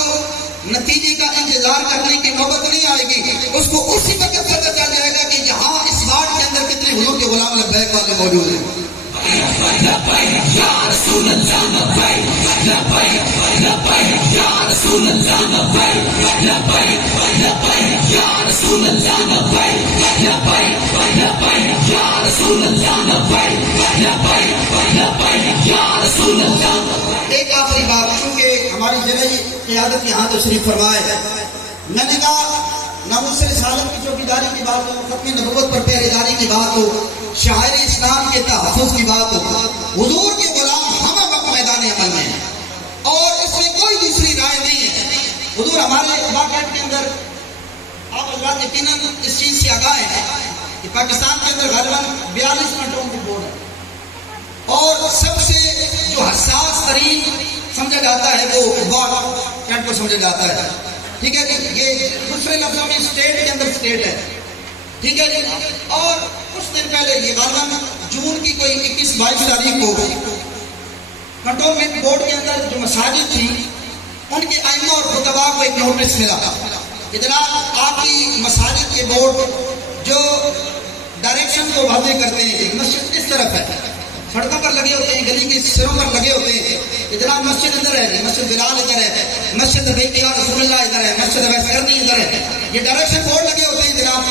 نتیجے کا انتظار کرنے کی نوبت نہیں آئے گی، اس کو اسی وقت پتہ چل جائے گا کہ یہاں اس وارڈ کے اندر کتنے حضور کے غلام لبیک والے موجود ہیں۔ ایک آخری بات، چونکہ ہماری جنہی قیادت یہاں تشریف فرمائے، میں نے کہا ناموس رسالت کی چوکیداری کی بات ہو، ختم نبوت پر پہرے داری کی بات ہو، شاعر اسلام کے تحفظ کی بات ہو، حضور کے غلام ہم وقت میدان عمل میں ہیں اور اس میں کوئی دوسری رائے نہیں ہے۔ حضور ہمارے واقعات کے اندر آپ حضرات یقیناً اس چیز سے آگاہ ہیں کہ پاکستان کے اندر غالباً 42 کنٹرول کی بورڈ ہے اور سب سے جو حساس ترین سمجھا جاتا ہے وہ وارڈ کینٹ کو سمجھا جاتا ہے، ٹھیک ہے جی، یہ دوسرے لفظوں میں اسٹیٹ کے اندر اسٹیٹ ہے، ٹھیک ہے جی۔ اور کچھ دن پہلے یہ غالباً جون کی کوئی 21-22 تاریخ کو کنٹونمنٹ بورڈ کے اندر جو مساجد تھی ان کے ائمہ اور خطباء کو ایک نوٹس ملا کہ جناب آپ کی مساجد کے بورڈ جو ڈائریکشن کو واضح کرتے ہیں، مسجد اس طرف ہے، سڑکوں پر لگے ہوتے ہیں، گلی کے سروں پر لگے ہوتے ہیں کہ جناب مسجد ادھر ہے، مسجد بلال ادھر ہے، مسجد بیت یا رسول اللہ ادھر ہے، مسجد ویس کرنی ادھر ہے، یہ ڈائریکشن بورڈ لگے ہوتے ہیں جناب۔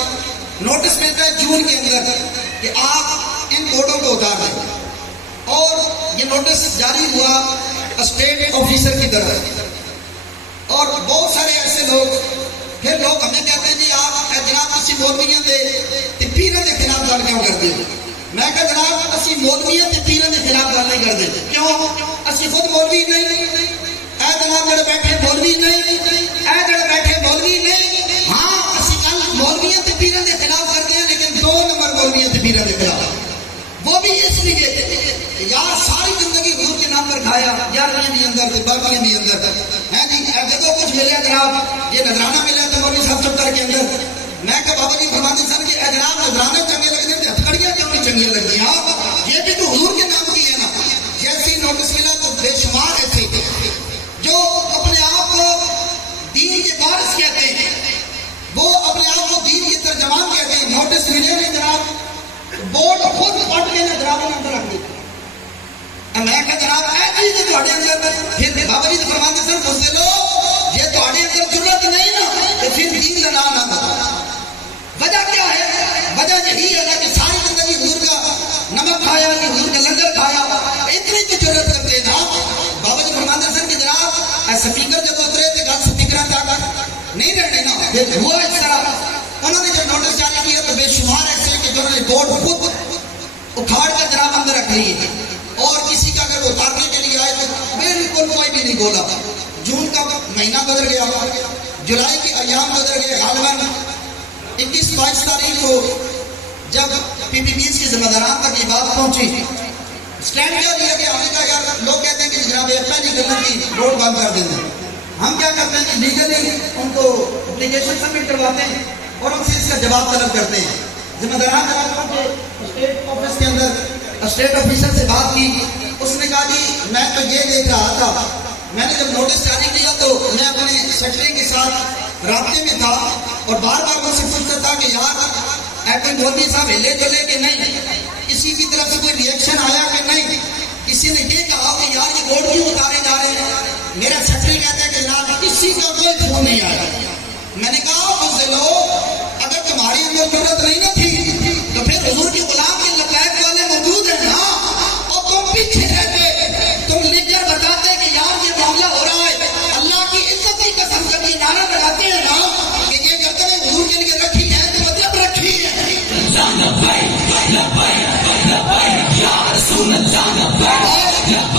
نوٹس ملتا ہے جون کے اندر کہ آپ ان بورڈوں کو اتار دیں اور یہ نوٹس جاری ہوا اسٹیٹ آفیسر کی طرف اور بہت سارے ایسے لوگ، پھر لوگ ہمیں کہتے ہیں جی آپ جناب کسی مولویوں کے پیروں کے خلاف گل کیوں کرتے ہیں؟ میں کہا جناب اسی مولویوں کے پیروں کے خلاف گل نہیں کرتے، کیوں؟ اسی خود مولوی نہیں، اے جناب جڑے بیٹھے مولوی نہیں، اے جڑے بیٹھے مولوی نہیں، ہاں اسی گل مولویوں کے پیروں کے خلاف کرتے ہیں لیکن 2 نمبر مولویوں کے پیروں کے خلاف، وہ بھی اس لیے یار ساری زندگی حضور کے نام پر کھایا، 11ویں بھی اندر تھے، 12ویں بھی اندر ہے جی، دیکھو کچھ ملیا جناب، یہ نذرانہ ملا تو مولوی صاحب چپٹر کے اندر، میں کہ بابا جی فرماتے سن کہ اے جناب نذرانے چنگے لگتے ہیں، ہتھکڑیاں کیوں نہیں چنگی لگتی ہیں؟ یہ بھی تو حضور کے نام کی ہے نا۔ جیسی نوٹس ملا تو بے شمار ایسے جو اپنے آپ کو دین کے وارث کہتے ہیں، وہ اپنے آپ کو دین کے ترجمان کہتے ہیں، نوٹس ملے نے جناب بورڈ خود پٹ کے نذرانے اندر رکھ دیا۔ میں کہ جناب اے چیز تھوڑے اندر، پھر بابا جی فرماتے سن دوسرے لوگ یہ تھوڑے اندر ضرورت نہیں نا تو پھر دین کا نام نہ دو۔ وجہ کیا ہے؟ وجہ یہی ہے کہ ساری زندگی حضور کا نمک کھایا، حضور کا لنگر کھایا، اتنی تو ضرورت کرتے نا۔ بابا جی فرماتے سن کہ جناب سپیکر جب اترے تو گل سپیکر تک نہیں رہنے نا، پھر ہوا اس طرح۔ انہوں نے جب نوٹس جاری کیا تو بے شمار ایسے کہ جو انہوں نے بورڈ خود اکھاڑ کر جناب اندر رکھ لی اور کسی کا اگر اتارنے کے لیے آئے تو بالکل کوئی بھی نہیں بولا۔ جون کا مہینہ گزر گیا، جولائی کے ایام گزر گئے، غالباً 21-22 تاریخ کو جب PPBs کے ذمہ داران تک یہ بات پہنچی، اسٹینڈ کیا لیا گیا؟ ہم نے کہا یار لوگ کہتے ہیں کہ جناب پہلی غلط کی روڈ بند کر دیں گے، ہم کیا کرتے ہیں کہ لیگلی ان کو اپلیکیشن سبمٹ کرواتے ہیں اور ان سے اس کا جواب طلب کرتے ہیں۔ ذمہ داران جناب پہنچے اسٹیٹ آفس کے اندر، اسٹیٹ آفیسر سے بات کی، اس نے کہا جی میں تو یہ دیکھ رہا تھا، میں نے جب نوٹس جاری کیا تو میں اپنے سیکرٹری کے ساتھ رابطے میں تھا اور بار بار مجھ سے پوچھتا تھا کہ یار کوئی مولوی صاحب ہلے چلے کہ نہیں، کسی کی طرف سے کوئی ری ایکشن آیا کہ نہیں، کسی نے یہ کہا کہ یار یہ بورڈ کیوں اتارے جا رہے ہیں؟ میرا سیکرٹری کہتا ہے کہ جناب کسی کا کوئی فون نہیں آیا۔ میں نے کہا مجھ سے لو اگر تمہاری اندر ضرورت نہیں نہ تھی تو پھر حضور کے غلام کے لبیک والے موجود ہیں نا، اور تم پیچھے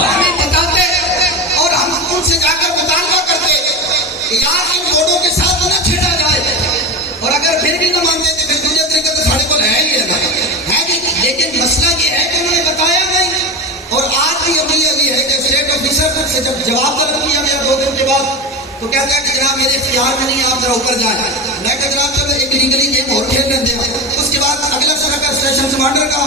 ہمیں بتاتے اور ہم ان سے جا کر مطالبہ کرتے کہ یار ان بورڈوں کے ساتھ نہ چھیڑا جائے، اور اگر پھر بھی نہ مانتے تو پھر دوسرے طریقے تو سارے کو ہے ہی ہے نا، ہے کہ لیکن مسئلہ یہ ہے کہ انہوں نے بتایا نہیں، اور آج بھی ابھی ہے کہ اسٹیٹ آفیسر سے جب جواب طلب کیا گیا 2 دن کے بعد تو کہتا ہے کہ جناب میرے اختیار میں نہیں، آپ ذرا اوپر جائیں۔ میں کہا جناب چلو ایک لیگلی گیم اور کھیل لیتے ہیں۔ اس کے بعد اگلا سبق ہے اسٹیشن کمانڈر کا۔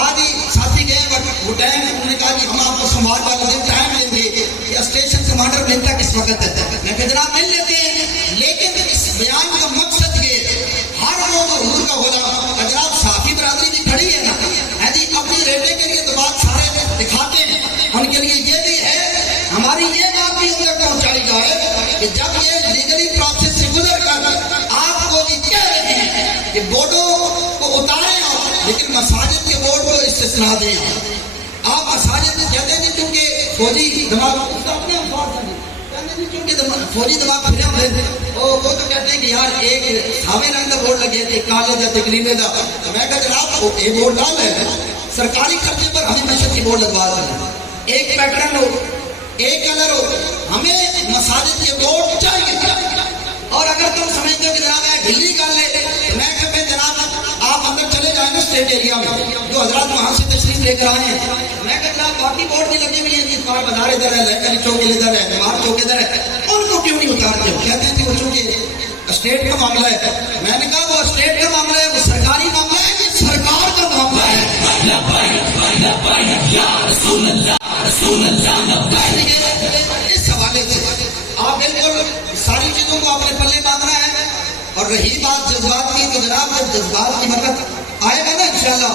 آج ہی ساتھی گئے وہ ٹائم انہوں نے کہا کہ ہم آپ کو سوموار والے دن ٹائم دیں گے کہ اسٹیشن کمانڈر ملتا کس وقت ہے۔ میں کہا جناب مل لیتے ہیں، لیکن اس بیان کا مقصد یہ ہر روز حضور کا ہونا، جناب صحافی برادری بھی کھڑی ہے نا جی، اپنی ریٹنگ کے لیے تو بات سارے دکھاتے ہیں، ان کے لیے یہ بھی ہے ہماری یہ بات بھی ان تک پہنچائی جائے کہ جب یہ لیگلی پروسیس سے گزر کر آپ کو یہ کہہ رہے ہیں کہ بورڈوں کو اتاریں آپ، لیکن مساجد کے بورڈ کو استثنا دیں آپ مساجد میں کہتے ہیں کیونکہ فوجی دماغ اپنے فوجی دماغ پھرے ہوئے تھے، وہ تو کہتے ہیں کہ یار ایک ساوے رنگ کا بورڈ لگے تھے کالے کا تقریبے کا، میں کہا جناب یہ بورڈ ڈال ہے سرکاری خرچے پر ہمیں مسجد کی بورڈ لگوا دیں، ایک پیٹرن ہو ایک کلر ہو، ہمیں مساجد کے بورڈ چاہیے۔ اور اگر تم سمجھتے ہو کہ جناب ہے ڈھیلی کر لے، میں کہتے ہیں جناب آپ اندر چلے جائیں نا اسٹیٹ ایریا میں، جو حضرات وہاں سے تشریف لے کر آئے ہیں، میں کہتا جناب باقی بورڈ بھی لگے ہوئے ہیں جس پر بازار ادھر ہے، لہکلی چوک ادھر ہے، نماز چوک ادھر ہے، ان کو کیوں نہیں اتارتے ہو؟ کہتے ہیں کہ وہ چونکہ اسٹیٹ کا معاملہ ہے۔ میں نے کہا وہ اسٹیٹ کا معاملہ ہے، وہ سرکاری معاملہ ہے کہ سرکار کا معاملہ ہے۔ اس حوالے سے آپ بالکل ساری چیزوں کو اپنے پلے باندھنا ہے۔ اور رہی بات جذبات کی تو جناب جب جذبات کی وقت آئے گا نا انشاءاللہ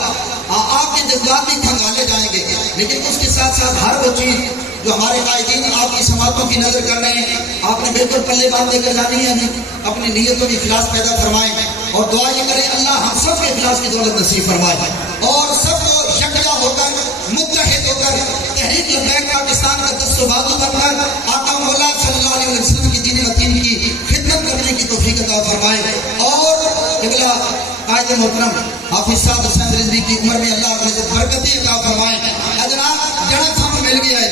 آپ کے جذبات بھی کھنگالے جائیں گے، لیکن اس کے ساتھ ساتھ ہر وہ چیز جو ہمارے قائدین آپ کی سماعتوں کی نظر کر رہے ہیں آپ نے بالکل پلے باندھ دے کر جانی ہے، اپنی نیتوں میں اخلاص پیدا فرمائیں، اور دعا یہ کریں اللہ ہم سب کے اخلاص کی دولت نصیب فرمائے، اور سب کو یکجا ہو کر متحد ہو کر تحریک لبیک پاکستان کا دست و بازو بن کر آقا مولا صلی اللہ علیہ وسلم کی دین متین کی خدمت کرنے کی توفیق عطا فرمائے، اور قبلہ قائد محترم حافظ صاحب حسین رضوی کی عمر میں اللہ اپنے برکتیں عطا فرمائے۔ جناب جڑا ہم مل گیا ہے،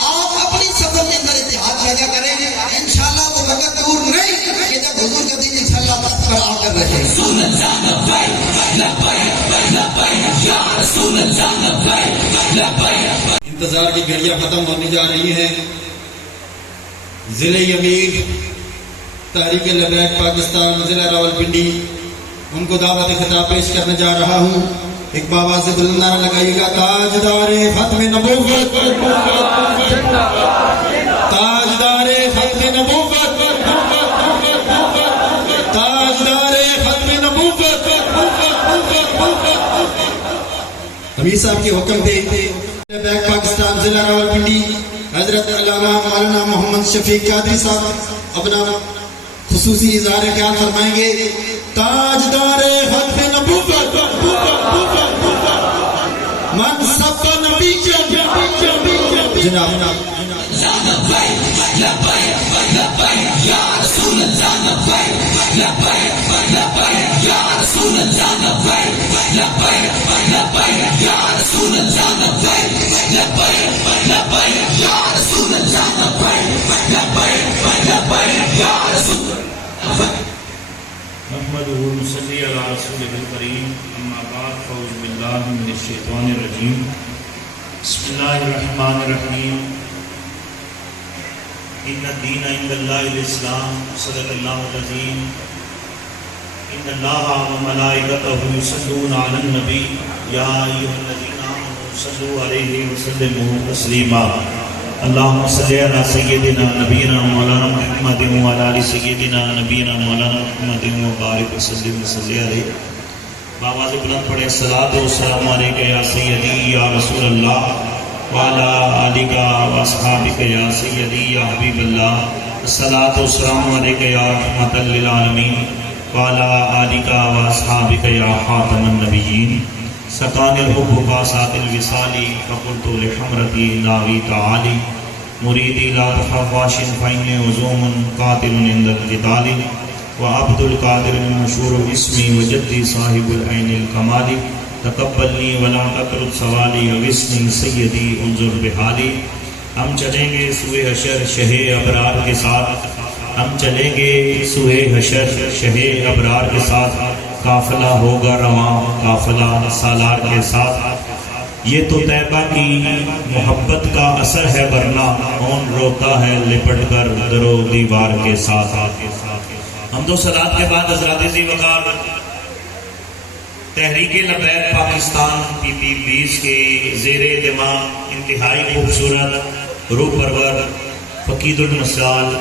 آپ اپنی سفر کے اندر اتحاد پیدا کریں گے انشاءاللہ وہ وقت دور نہیں کہ جب حضور کا دین انشاءاللہ تخت پر آ کر رہے۔ انتظار کی گھڑیاں ختم ہونے جا رہی ہیں۔ ضلع امیر تحریک لبیک پاکستان ضلع راولپنڈی ان کو دعوت خطاب پیش کرنے جا رہا ہوں۔ ایک بابا سے بلند نعرہ لگائیے گا، تاجدار ختم نبوت، تاجدار ختم نبوت، تاجدار ختم نبوت۔ امیر صاحب کے حکم پہ بیک پاکستان ضلع راولپنڈی حضرت علامہ مولانا محمد شفیق قادری صاحب اپنا خصوصی اظہار خیال فرمائیں گے۔ تاجدار ختم نبوت منصب نبی جناب نحمده ونصلي على رسوله الكريم اما بعد فاعوذ بالله من الشيطان الرجيم بسم الله الرحمن الرحيم ان الدين عند الله الاسلام صدق الله العظيم ان الله وملائكته يصلون على النبي يا ايها الذين امنوا صلوا عليه وسلموا تسليما اللهم صل على سيدنا نبينا مولانا محمد وعلى ال سيدنا نبينا مولانا محمد وبارك وسلم عليه۔ بابا سے بلند پڑھے الصلاۃ والسلام علیک یا سیدی یا رسول اللہ وعلى آلک واصحابک یا سیدی یا حبیب اللہ، الصلاۃ والسلام علیک یا رحمۃ للعالمین وعلى آلک واصحابک یا خاتم النبیین۔ سقان الحب باسات الوصالی فقلت لحمرتی ناوی تعالی مریدی لا تخواش فین عزوم قاتل عند القتال وعبد القادر المشهور اسمی وجدی صاحب العین الکمال تقبلنی ولا تترک سوالی اغثنی سیدی انظر بحالی. ہم چلیں گے سوئے حشر شہ ابرار کے ساتھ، ہم چلیں گے سوئے حشر شہ ابرار کے ساتھ، قافلہ ہوگا رواں قافلہ سالار کے ساتھ. یہ تو طیبہ کی محبت کا اثر ہے ورنہ کون روتا ہے لپٹ کر در و دیوار کے ساتھ. حمد و صلات کے بعد حضرات ذی وقار تحریک لبیک پاکستان PP20 کے زیر اہتمام انتہائی خوبصورت روح پرور فقید المثال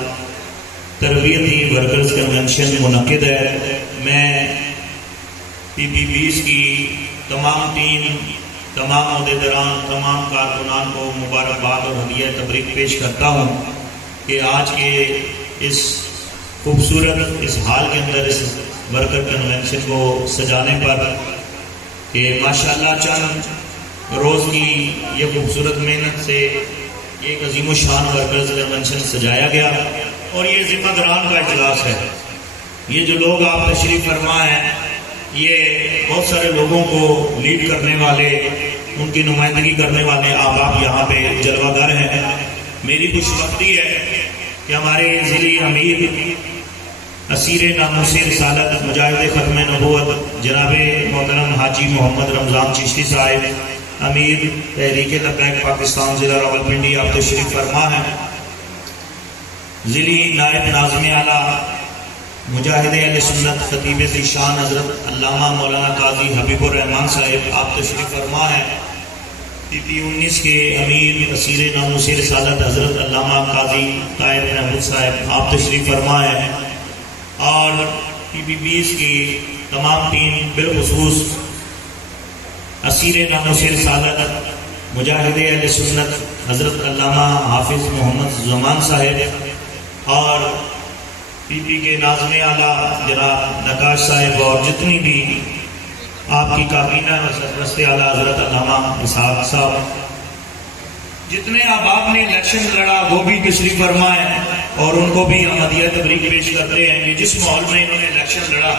تربیتی ورکرز کنونشن منعقد ہے. میں PP20 کی تمام ٹیم، تمام عہدیداران، تمام کارکنان کو مبارکباد اور ہدیہ تبریک پیش کرتا ہوں کہ آج کے اس خوبصورت اس حال کے اندر اس ورکر کنونشن کو سجانے پر کہ ماشاءاللہ چند روز کی یہ خوبصورت محنت سے ایک عظیم و شان ورکرز کنونشن سجایا گیا. اور یہ ذمہ داران کا اجلاس ہے. یہ جو لوگ آپ تشریف فرما ہیں یہ بہت سارے لوگوں کو لیڈ کرنے والے، ان کی نمائندگی کرنے والے آپ یہاں پہ جلوہ گر ہیں. میری خوش بختی ہے کہ ہمارے ضلعی امیر اسیر ناموس رسالت مجاہد ختم نبوت جناب محترم حاجی محمد رمضان چشتی صاحب امیر تحریک لبیک پاکستان ضلع راولپنڈی آپ تشریف فرما ہیں. ضلعی نائب ناظم اعلیٰ مجاہد اہل سنت خطیب ذیشان حضرت علامہ مولانا قاضی حبیب الرحمان صاحب آپ تشریف فرما ہیں. PP19 کے امیر اسیر ناموس رسالت حضرت علامہ قاضی طاہر محمود صاحب آپ تشریف فرما ہیں. اور PP20 کی تمام ٹیم بالخصوص اسیر ناموس رسالت مجاہد اہل سنت حضرت علامہ حافظ محمد زمان صاحب اور PP کے ناظم اعلیٰ جناب نقاش صاحب اور جتنی بھی آپ کی کابینہ سرپرست اعلیٰ حضرت علامہ اسحاق صاحب، جتنے احباب نے الیکشن لڑا وہ بھی تشریف فرما ہے اور ان کو بھی ہم ہدیہ تبریک پیش کرتے ہیں کہ جس ماحول میں انہوں نے الیکشن لڑا،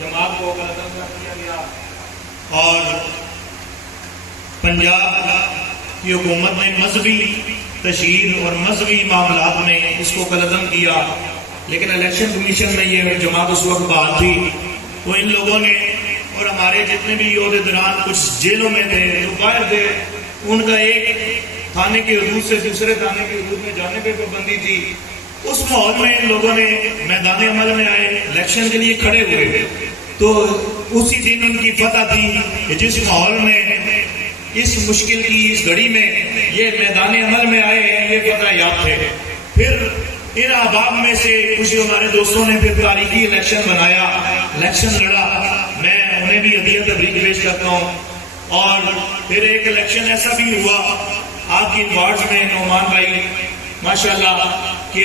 جماعت کو قلم کیا گیا اور پنجاب کی حکومت نے مذہبی تشہیر اور مذہبی معاملات میں اس کو قلم کیا، لیکن الیکشن کمیشن میں یہ جماعت اس وقت بحال تھی. تو ان لوگوں نے اور ہمارے جتنے بھی عہدیداران کچھ جیلوں میں تھے، جو باہر تھے، ان کا ایک تھانے کی حدود سے دوسرے تھانے کی حدود میں جانے پہ پابندی تھی. اس ماحول میں ان لوگوں نے میدان عمل میں آئے، الیکشن کے لیے کھڑے ہوئے. تو اسی دن ان کی فتح تھی کہ جس ماحول میں اس مشکل کی اس گھڑی میں یہ میدان عمل میں آئے ہیں، یہ فتح یاب تھے. پھر ان احباب میں سے کچھ ہمارے دوستوں نے پھر تاریخی الیکشن بنایا، الیکشن لڑا. میں انہیں بھی ہدیہ تبریک پیش کرتا ہوں. اور پھر ایک الیکشن ایسا بھی ہوا آپ کی وارڈ میں، نعمان بھائی ماشاءاللہ کہ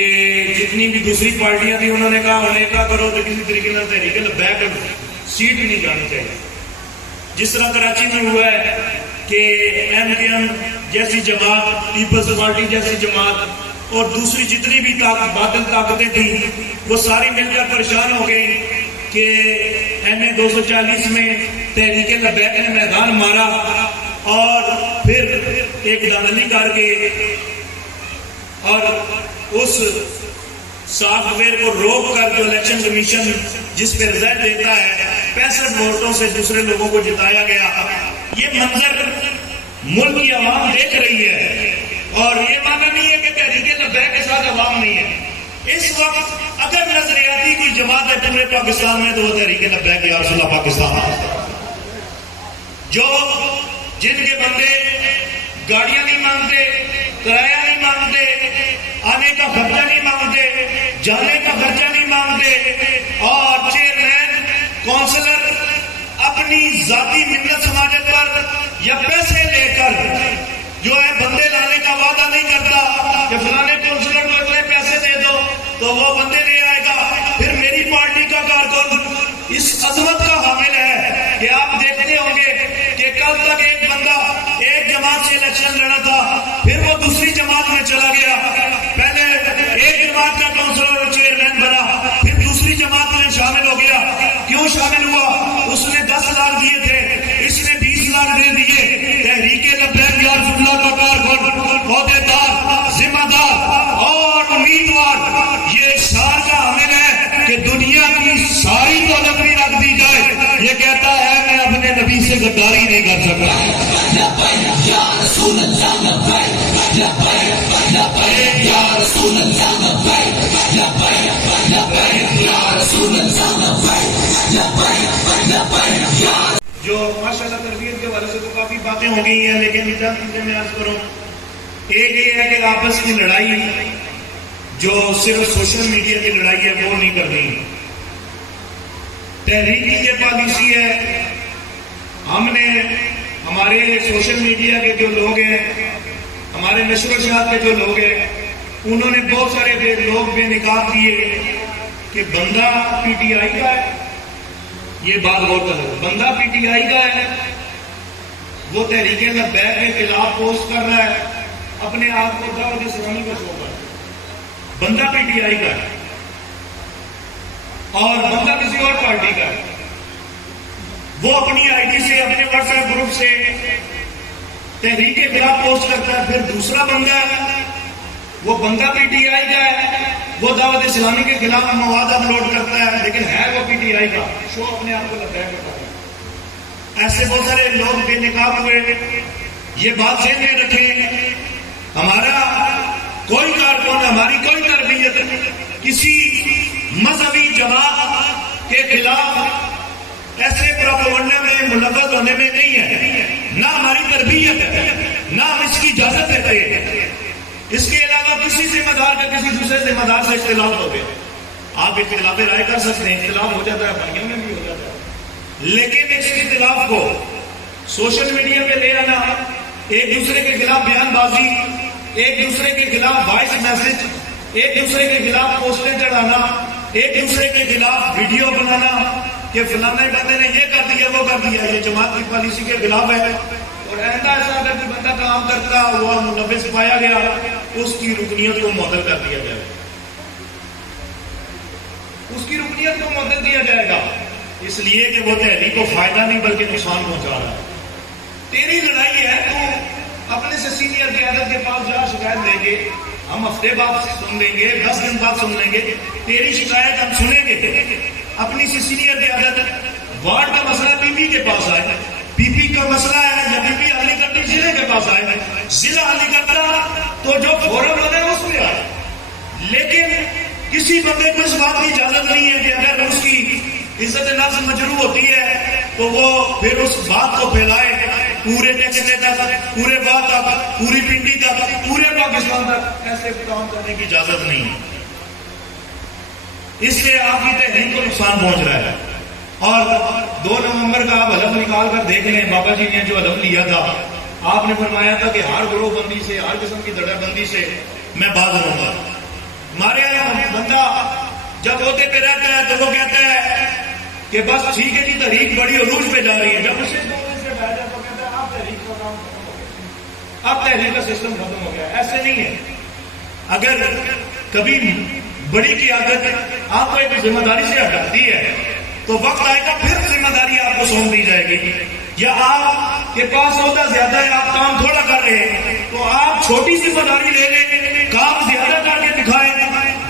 جتنی بھی دوسری پارٹیاں تھیں انہوں نے کہا انہیں کہا کرو تو کسی طریقے سے تحریک لبیک سیٹ نہیں جانی چاہیے. جس طرح کراچی میں ہوا ہے کہ MKM جیسی جماعت، پیپلز پارٹی جیسی جماعت اور دوسری جتنی بھی باطل طاقتیں تھیں وہ ساری مل کر پریشان ہو گئی کہ MA 240 میں تحریک لبیک نے میدان مارا اور پھر ایک دھاندلی کر کے اور اس سافٹ ویئر کو روک کر جو الیکشن کمیشن جس پہ رضایت دیتا ہے 65 ووٹوں سے دوسرے لوگوں کو جتایا گیا. یہ منظر ملک کی عوام دیکھ رہی ہے اور یہ مانا نہیں ہے کہ تحریک لبیک کے ساتھ عوام نہیں ہے. اس وقت اگر نظریاتی کوئی جماعت ہے پورے پاکستان میں تو وہ تحریک لبیک یا رسول اللہ پاکستان، جو جن کے بندے گاڑیاں نہیں مانگتے، کرایہ نہیں مانگتے، آنے کا خرچہ نہیں مانگتے، جانے کا خرچہ نہیں مانگتے اور چیئرمین کونسلر اپنی ذاتی منت سماجت پر یا پیسے لے کر جو ہے بندے لانے کا وعدہ نہیں کرتا کہ فلانے کونسلر کو اتنے پیسے دے دو تو وہ بندے نہیں آئے گا. پھر میری پارٹی کا کارکن اس عظمت کا حامل ہے کہ آپ دیکھتے ہوں گے کہ کل تک ایک بندہ ایک جماعت سے الیکشن لڑا تھا، پھر وہ دوسری جماعت میں چلا گیا. پہلے ایک جماعت کا کونسلر اور چیئرمین بنا، پھر دوسری جماعت میں شامل ہو گیا. کیوں شامل ہوا؟ اس نے 10 لاکھ دیے تھے، اس نے نبی سے غداری نہیں کر سکتا. جو ماشاء اللہ تربیت کے حوالے سے تو کافی باتیں ہو گئی ہیں، لیکن چند چیزیں میں عرض کروں. ایک یہ ہے کہ آپس کی لڑائی جو صرف سوشل میڈیا کی لڑائی ہے وہ نہیں کرنی. تحریک کی یہ پالیسی ہے، ہم نے ہمارے سوشل میڈیا کے جو لوگ ہیں، ہمارے نشر و اشاعت کے جو لوگ ہیں، انہوں نے بہت سارے لوگ بے نقاب کیے کہ بندہ پی ٹی آئی کا ہے. یہ بات غور کرو، بندہ پی ٹی آئی کا ہے، وہ تحریک لبیک کے خلاف پوسٹ کر رہا ہے، اپنے آپ کو دعوت اسلامی کا شو کر رہا ہے. بندہ پی ٹی آئی کا ہے اور بندہ کسی اور پارٹی کا ہے. وہ اپنی آئی ڈی سے، اپنے واٹس ایپ گروپ سے تحریک کے خلاف پوسٹ کرتا ہے. پھر دوسرا بندہ ہے، وہ بندہ پی ٹی آئی کا ہے، وہ دعوت اسلامی کے خلاف مواد اپلوڈ کرتا ہے، لیکن ہے وہ پی ٹی آئی کا، شو اپنے آپ کو لبیک کرتا ہے. ایسے بہت سارے لوگ بے نقاب ہوئے. یہ بات ذہن میں رکھیں، ہمارا کوئی کارکن، ہماری کوئی تربیت کسی مذہبی جماعت کے خلاف ایسے پروپیگنڈے میں ملوث ہونے میں نہیں ہے. نہ ہماری تربیت ہے، نہ ہم اس کی اجازت دیتے ہیں. اس کے علاوہ کسی ذمہ دار کا کسی دوسرے ذمہ دار سے اختلاف ہو گئے، آپ اختلاف رائے کر سکتے ہیں، اختلاف ہو جاتا ہے، بھائیوں میں بھی ہو جاتا ہے، لیکن اس اختلاف کو سوشل میڈیا پہ لے آنا، ایک دوسرے کے خلاف بیان بازی، ایک دوسرے کے خلاف وائس میسج، ایک دوسرے کے خلاف پوسٹیں چڑھانا، ایک دوسرے کے خلاف ویڈیو بنانا کہ فلانے بندے نے یہ کر دیا وہ کر دیا، یہ جماعت کی پالیسی کے خلاف ہے. اور آئندہ ایسا اگر کوئی بندہ کام کرتا ہوا ملوث پایا گیا، اس کی رکنیت کو معطل کر دیا جائے گا، اس کی رکنیت کو معطل کیا جائے گا، اس لیے کہ وہ تحریک کو فائدہ نہیں بلکہ نقصان پہنچا رہا ہے. تیری لڑائی ہے، تو اپنے سے سینئر قیادت کے پاس جا شکایت دیں گے، ہم ہفتے بعد سن لیں گے، 10 دن بعد سن لیں گے، تیری شکایت ہم سنیں گے. اپنی سے سینئر قیادت، وارڈ کا مسئلہ پی پی کے پاس آئے، پی پی کا مسئلہ ہے یا پی پی حل نہیں کرتی ضلع کے پاس آئے، ضلع حل نہیں کرتا تو جو فورم بنے اس میں آئے. لیکن کسی بندے کو اس بات کی اجازت نہیں ہے کہ اگر اس کی عزت نفس مجروح ہوتی ہے تو وہ پھر اس بات کو پھیلائے پورے ٹیکسٹے تک، پورے بات تک، پوری پنڈی تک، پورے پاکستان تک. ایسے کام کرنے کی اجازت نہیں ہے. اس سے آپ کی تحریک کو نقصان پہنچ رہا ہے. اور 2 نومبر کا آپ علم نکال کر دیکھ لیں، بابا جی نے جو علم لیا تھا، آپ نے فرمایا تھا کہ ہر گروہ بندی سے، ہر قسم کی دڑا بندی سے میں باز رہوں گا. ہمارے یہاں بندہ جب عہدے پہ رہتا ہے تو وہ کہتا ہے کہ بس ٹھیک ہے جی تحریک بڑی عروج پہ جا رہی ہے. جب اسے 2 دن سے بیٹھ جاتا تو کہتا ہے اب تحریک کا کام ختم ہو گیا، اب تحریک کا سسٹم ختم ہو گیا. ایسے نہیں ہے. اگر کبھی بڑی قیادت آپ کو ایک ذمہ داری سے ہٹاتی ہے تو وقت آئے گا پھر ذمہ داری آپ کو سونپ دی جائے گی. یا آپ کے پاس عہدہ زیادہ ہے، آپ کام تھوڑا کر رہے ہیں تو آپ چھوٹی ذمہ داری لے لیں، کام زیادہ کر کے دکھائیں.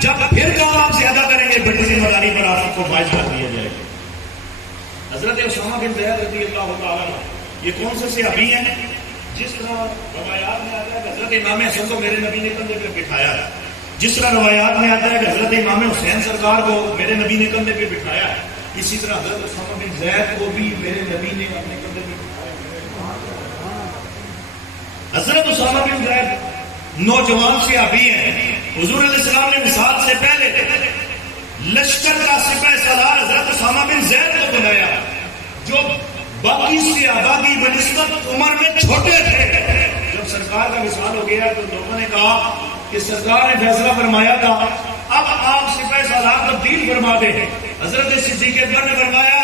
جب پھر کام آپ زیادہ کریں گے بڑی ذمہ داری پر آپ کو فائز کر دیا جائے گا. حضرت اسامہ بن زید رضی اللہ تعالیٰ عنہ یہ کون سے صحابی ہیں؟ جس طرح روایات میں آتا ہے کہ حضرت امام حسن کو میرے نبی نے کندھے پہ بٹھایا، جس طرح روایات میں آتا ہے کہ حضرت امام حسین سرکار کو میرے نبی نے کندھے پہ بٹھایا، اسی طرح حضرت اسامہ بن زید کو بھی میرے نبی نے اپنے کندھے پہ بٹھایا. حضرت اسامہ بن زید نوجوان صحابی ہیں. حضور علیہ السلام نے وصال سے پہلے لشکر کا سپہ سالار حضرت اسامہ بن زید کو بنایا، جو باقی صحابہ کی بنسبت عمر میں چھوٹے تھے. جب سرکار کا وصال ہو گیا تو لوگوں نے کہا کہ سرکار نے فیصلہ فرمایا تھا اب آپ سپہ سالار تبدیل فرما دیں. حضرت صدیق اکبر نے فرمایا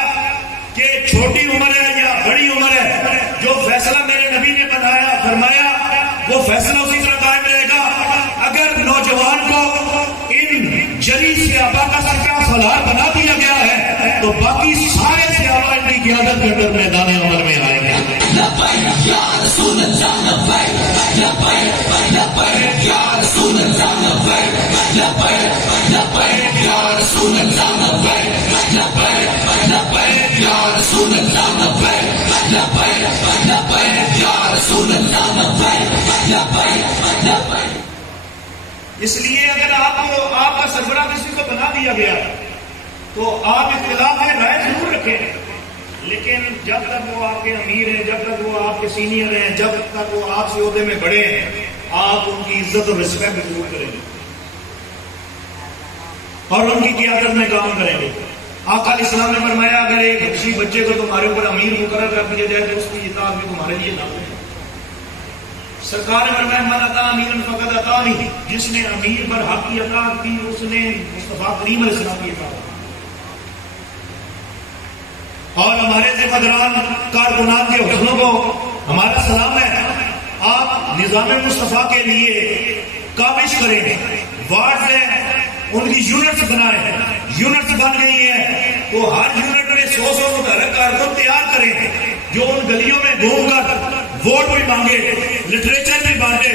کہ چھوٹی عمر ہے یا بڑی عمر ہے، جو فیصلہ میرے نبی نے بنایا فرمایا وہ فیصلہ اسی طرح قائم رہے گا. اگر نوجوان کو ان جلی صحابہ کا سپہ سالار بنا دیا گیا ہے تو باقی سارے صحابہ ان کی قیادت کے اندر میدان عمل میں آئیں گے. لبیک یا رسول اللہ، لبیک لبیک لبیک یا رسول اللہ، لبیک لبیک لبیک یا رسول اللہ، لبیک لبیک لبیک یا رسول اللہ، لبیک اس لیے اگر آپ کا سربراہ کسی کو بنا دیا گیا تو آپ اختلاف میں رائے ضرور رکھیں، لیکن جب تک وہ آپ کے امیر ہیں، جب تک وہ آپ کے سینئر ہیں، جب تک وہ آپ سے عہدے میں بڑے ہیں، آپ ان کی عزت اور رسپیکٹ ضرور کریں گے اور ان کی قیادت میں کام کریں گے۔ آقا علیہ السلام نے فرمایا اگر ایک کسی بچے کو تمہارے اوپر امیر مقرر کر دیا جائے تو اس کی اطاعت بھی تمہارے لیے لازم ہے۔ سرکار نے فرمایا من اطاع امیرا فقد اطاعنی، جس نے امیر پر حق کی اطاعت کی اس نے مصطفیٰ کریم علیہ السلام کی اطاعت کی۔ اور ہمارے ذمہ داران کارکنان کے حسنوں کو ہمارا سلام ہے، آپ نظام مصطفیٰ کے لیے کاوش کریں، وارڈ میں ان کی یونٹس بنائیں، یونٹس بن گئی ہیں تو ہر یونٹ میں 100 متحرک کارکن تیار کریں جو ان گلیوں میں گھوم کر ووٹ بھی مانگے، لٹریچر بھی بانٹے۔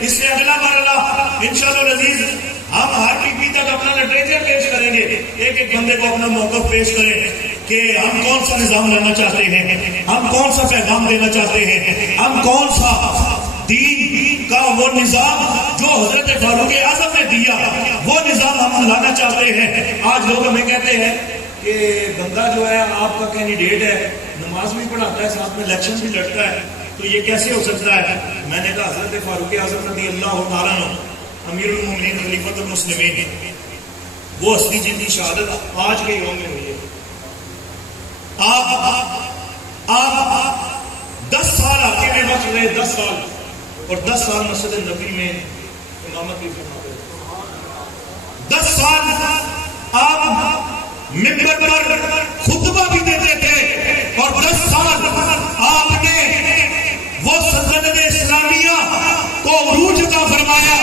اس سے اگلا مرحلہ انشاءاللہ العزیز ہم ہر ٹی پی تک اپنا لٹریچر پیش کریں گے، ایک ایک بندے کو اپنا موقف پیش کریں کہ ہم کون سا نظام لانا چاہتے ہیں، ہم کون سا پیغام دینا چاہتے ہیں، ہم کون سا دین کا وہ نظام جو حضرت فاروق اعظم نے دیا وہ نظام ہم لانا چاہتے ہیں۔ آج لوگ ہمیں کہتے ہیں کہ بندہ جو ہے آپ کا کینڈیڈیٹ ہے، نماز بھی پڑھاتا ہے، ساتھ میں الیکشن بھی لڑتا ہے، تو یہ کیسے ہو سکتا ہے؟ میں نے کہا حضرت فاروق اعظم رضی اللہ تعالیٰ عنہ امیر المومنین خلیفۃ المسلمین، وہ ہستی جن کی شہادت آج کے یوم میں ہوئی ہے۔ آپ 10 سال حاکم میں وقت رہے، 10 سال، اور 10 سال مسجد نبی میں امامت بھی فرماتے ہیں۔ 10 سال آپ منبر پر خطبہ بھی دیتے تھے، اور 10 سال آپ نے وہ سلطنت اسلامیہ کو عروج عطا فرمایا۔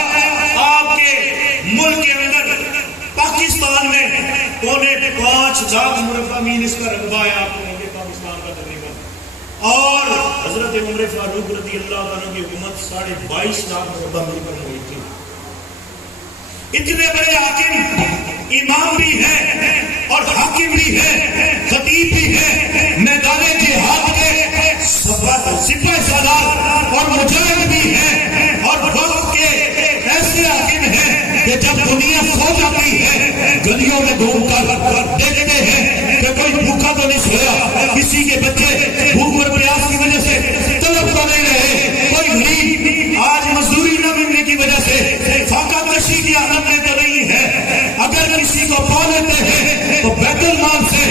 آپ کے ملک کے اندر پاکستان میں 5.25 لاکھ مربع میل اس کا رقبہ ہے، آپ کو پاکستان کا تقریباً، اور حضرت عمر فاروق رضی اللہ عنہ کی حکومت 22.5 لاکھ مربع میل پر ہوئی تھی۔ اتنے بڑے حاکم، امام بھی ہیں اور حاکم بھی ہیں، خطیب بھی ہیں، میدان جہاد کے سپاہ سالار اور مجاہد بھی ہیں، اور وقت کے ایسے حاکم ہیں کہ جب دنیا سو جاتی ہے گلیوں میں گھوم کر دیکھتے ہیں کہ کوئی بھوکا تو نہیں سویا، کسی کے بچے بھوک اور پیاس کی وجہ سے تڑپ تو نہیں رہے، کوئی غریب آج مزدوری نہ ملنے کی وجہ سے فاقہ کشی کی عادت میں تو نہیں ہے۔ اگر کسی کو پا لیتے ہیں تو بیت المال سے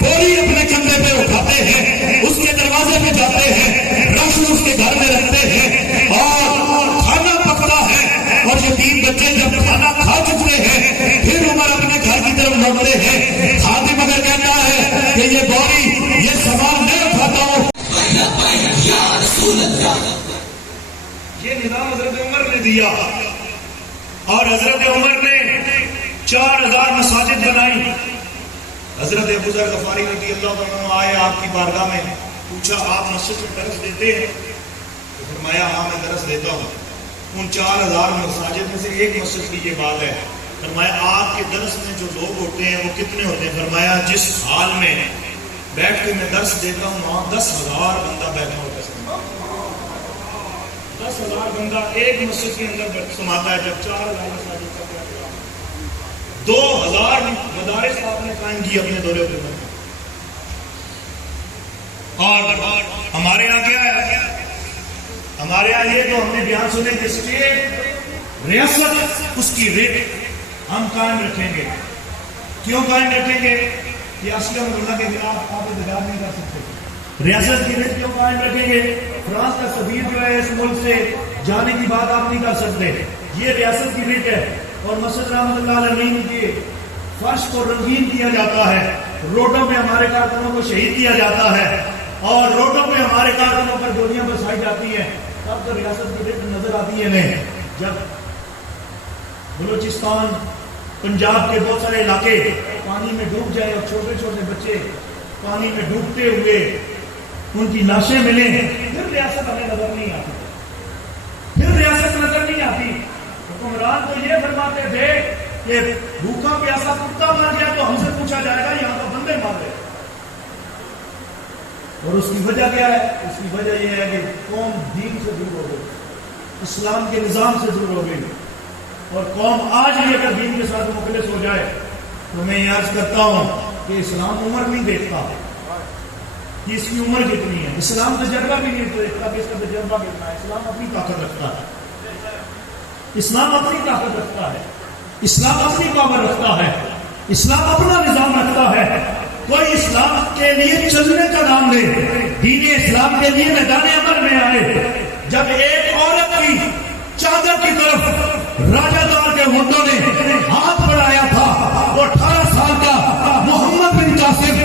بوری اپنے کندھے پہ اٹھاتے ہیں، اس کے دروازے پہ جاتے ہیں، راشن اس کے گھر میں رکھتے ہیں اور کھانا پکتا ہے، اور یتیم بچے جب کھانا کھا چکے ہیں پھر عمر اپنے گھر کی طرف لوٹتے ہیں۔ خادم اگر کہتا ہے کہ یہ بوری، یہ سامان میں اٹھاتا ہوں، یہ نظام حضرت عمر نے دیا، اور حضرت عمر نے 4000 مساجد بنائی۔ حضرت ابو ذر غفاری رضی اللہ عنہ آئے آپ کی بارگاہ میں، پوچھا آپ مسجد میں درس دیتے ہیں؟ تو فرمایا ہاں میں درس دیتا ہوں۔ ان 4000 مساجد میں سے ایک مسجد کی یہ بات ہے، فرمایا آپ کے درس میں جو لوگ ہوتے ہیں وہ کتنے ہوتے ہیں؟ فرمایا جس حال میں بیٹھ کے میں درس دیتا ہوں وہاں 10,000 بندہ بیٹھا ہوتا ہے، 10,000 بندہ ایک مسجد کے اندر سماتا ہے۔ جب 4000 مساجد کا 2000 مدارس آپ نے قائم کی اپنے دورے کے اندر۔ اور ہمارے یہاں کیا ہے؟ ہمارے یہاں یہ تو ہم نے بیان سنے کہ اسٹیٹ ریاست اس کی ریٹ ہم قائم رکھیں گے۔ کیوں قائم رکھیں گے؟ سیاسی اللہ کے خلاف آپ انتظار نہیں کر سکتے۔ ریاست کی ریٹ کیوں قائم رکھیں گے؟ فرانس کا سفیر جو ہے اس ملک سے جانے کی بات آپ نہیں کر سکتے، یہ ریاست کی ریٹ ہے۔ اور مسجد رحمۃ اللہ علیہ کے فرش کو رنگین کیا جاتا ہے، روڈوں پہ ہمارے کارکنوں کو شہید کیا جاتا ہے، اور روڈوں پہ ہمارے کارکنوں پر گولیاں برسائی جاتی ہیں، تب تو ریاست کی ریٹ نظر آتی ہے نہیں۔ جب بلوچستان، پنجاب کے بہت سارے علاقے پانی میں ڈوب جائے اور چھوٹے چھوٹے بچے پانی میں ڈوبتے ہوئے ان کی لاشیں ملیں، پھر ریاست ہمیں نظر نہیں آتی، پھر ریاست نظر نہیں آتی۔ حکمران تو یہ فرماتے تھے کہ بھوکا پیاسا کتا مر گیا تو ہم سے پوچھا جائے گا، یہاں تو بندے مار گئے۔ اور اس کی وجہ کیا ہے؟ اس کی وجہ یہ ہے کہ قوم دین سے دور ہو گئی، اسلام کے نظام سے دور ہو گئی۔ اور قوم آج بھی اگر دین کے ساتھ مخلص ہو جائے تو میں یہ عرض کرتا ہوں کہ اسلام عمر نہیں دیکھتا کہ اس کی عمر کتنی ہے، اسلام تجربہ بھی نہیں دیکھتا کہ اس کا تجربہ کتنا ہے. اسلام اپنی طاقت رکھتا ہے، اسلام اپنی طاقت رکھتا ہے، اسلام اپنی پاور رکھتا ہے، اسلام اپنا نظام رکھتا ہے. کوئی اسلام کے لیے چلنے کا نام لے، دین اسلام کے لیے میدان عمل میں آئے. جب ایک عورت کی چادر کی طرف راجہ دار کے ہونٹوں نے ہاتھ بڑھایا تھا، وہ 18 سال کا محمد بن قاسم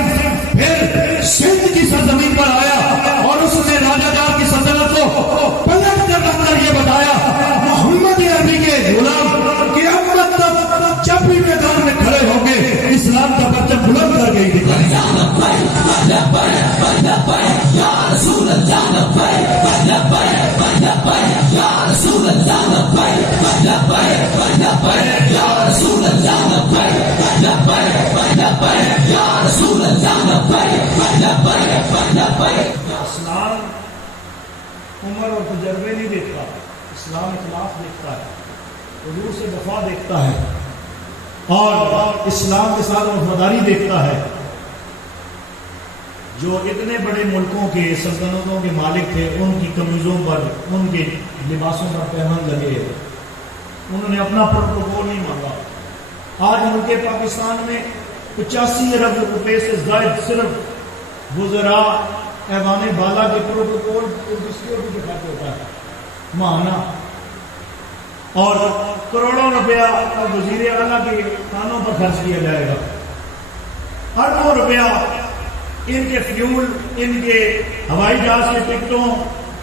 پھر سندھ کی سرزمین پر آیا اور اس نے راجہ دار کی سلطنت کو پلٹ کر رکھ کر یہ بتایا محمد عربی کے غلام قیامت تک جب بھی میدان میں کھڑے ہوں گے اسلام کا پرچم بلند کر گئی دکھائے. اسلام عمر اور تجربے نہیں دیکھتا، اسلام اخلاص دیکھتا ہے، حضور سے وفا دیکھتا ہے اور اسلام کے ساتھ وفاداری دیکھتا ہے. جو اتنے بڑے ملکوں کے سلطنتوں کے مالک تھے ان کی قمیضوں پر، ان کے لباسوں پر پیمن لگے، انہوں نے اپنا پروٹوکول نہیں مانگا. آج ملک پاکستان میں 85 ارب روپے سے زائد صرف وزراء ایوان بالا کے پروٹوکول سیکورٹی کے خرچ ہوتا ہے ماہانہ، اور کروڑوں روپیہ وزیر اعلیٰ کے کانوں پر خرچ کیا جائے گا. اربوں روپیہ ان کے فیول، ان کے ہوائی جہاز کے ٹکٹوں،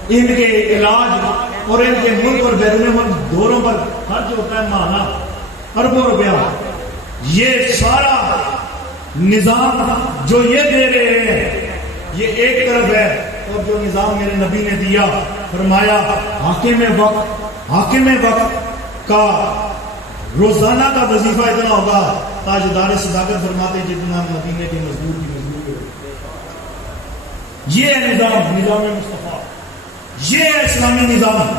ان کے علاج اور ان کے ملک اور بیرون ملک دوروں پر خرچ ہوتا ہے ماہانہ اربوں روپیہ. یہ سارا نظام جو یہ دے رہے ہیں یہ ایک طرف ہے، اور جو نظام میرے نبی نے دیا فرمایا حاکم وقت کا روزانہ کا وظیفہ اتنا ہوگا تاجدار صداقت فرماتے جتنا مدینے کے مزدور کی مزدور. یہ ہے نظام مصطفیٰ، یہ ہے اسلامی نظام.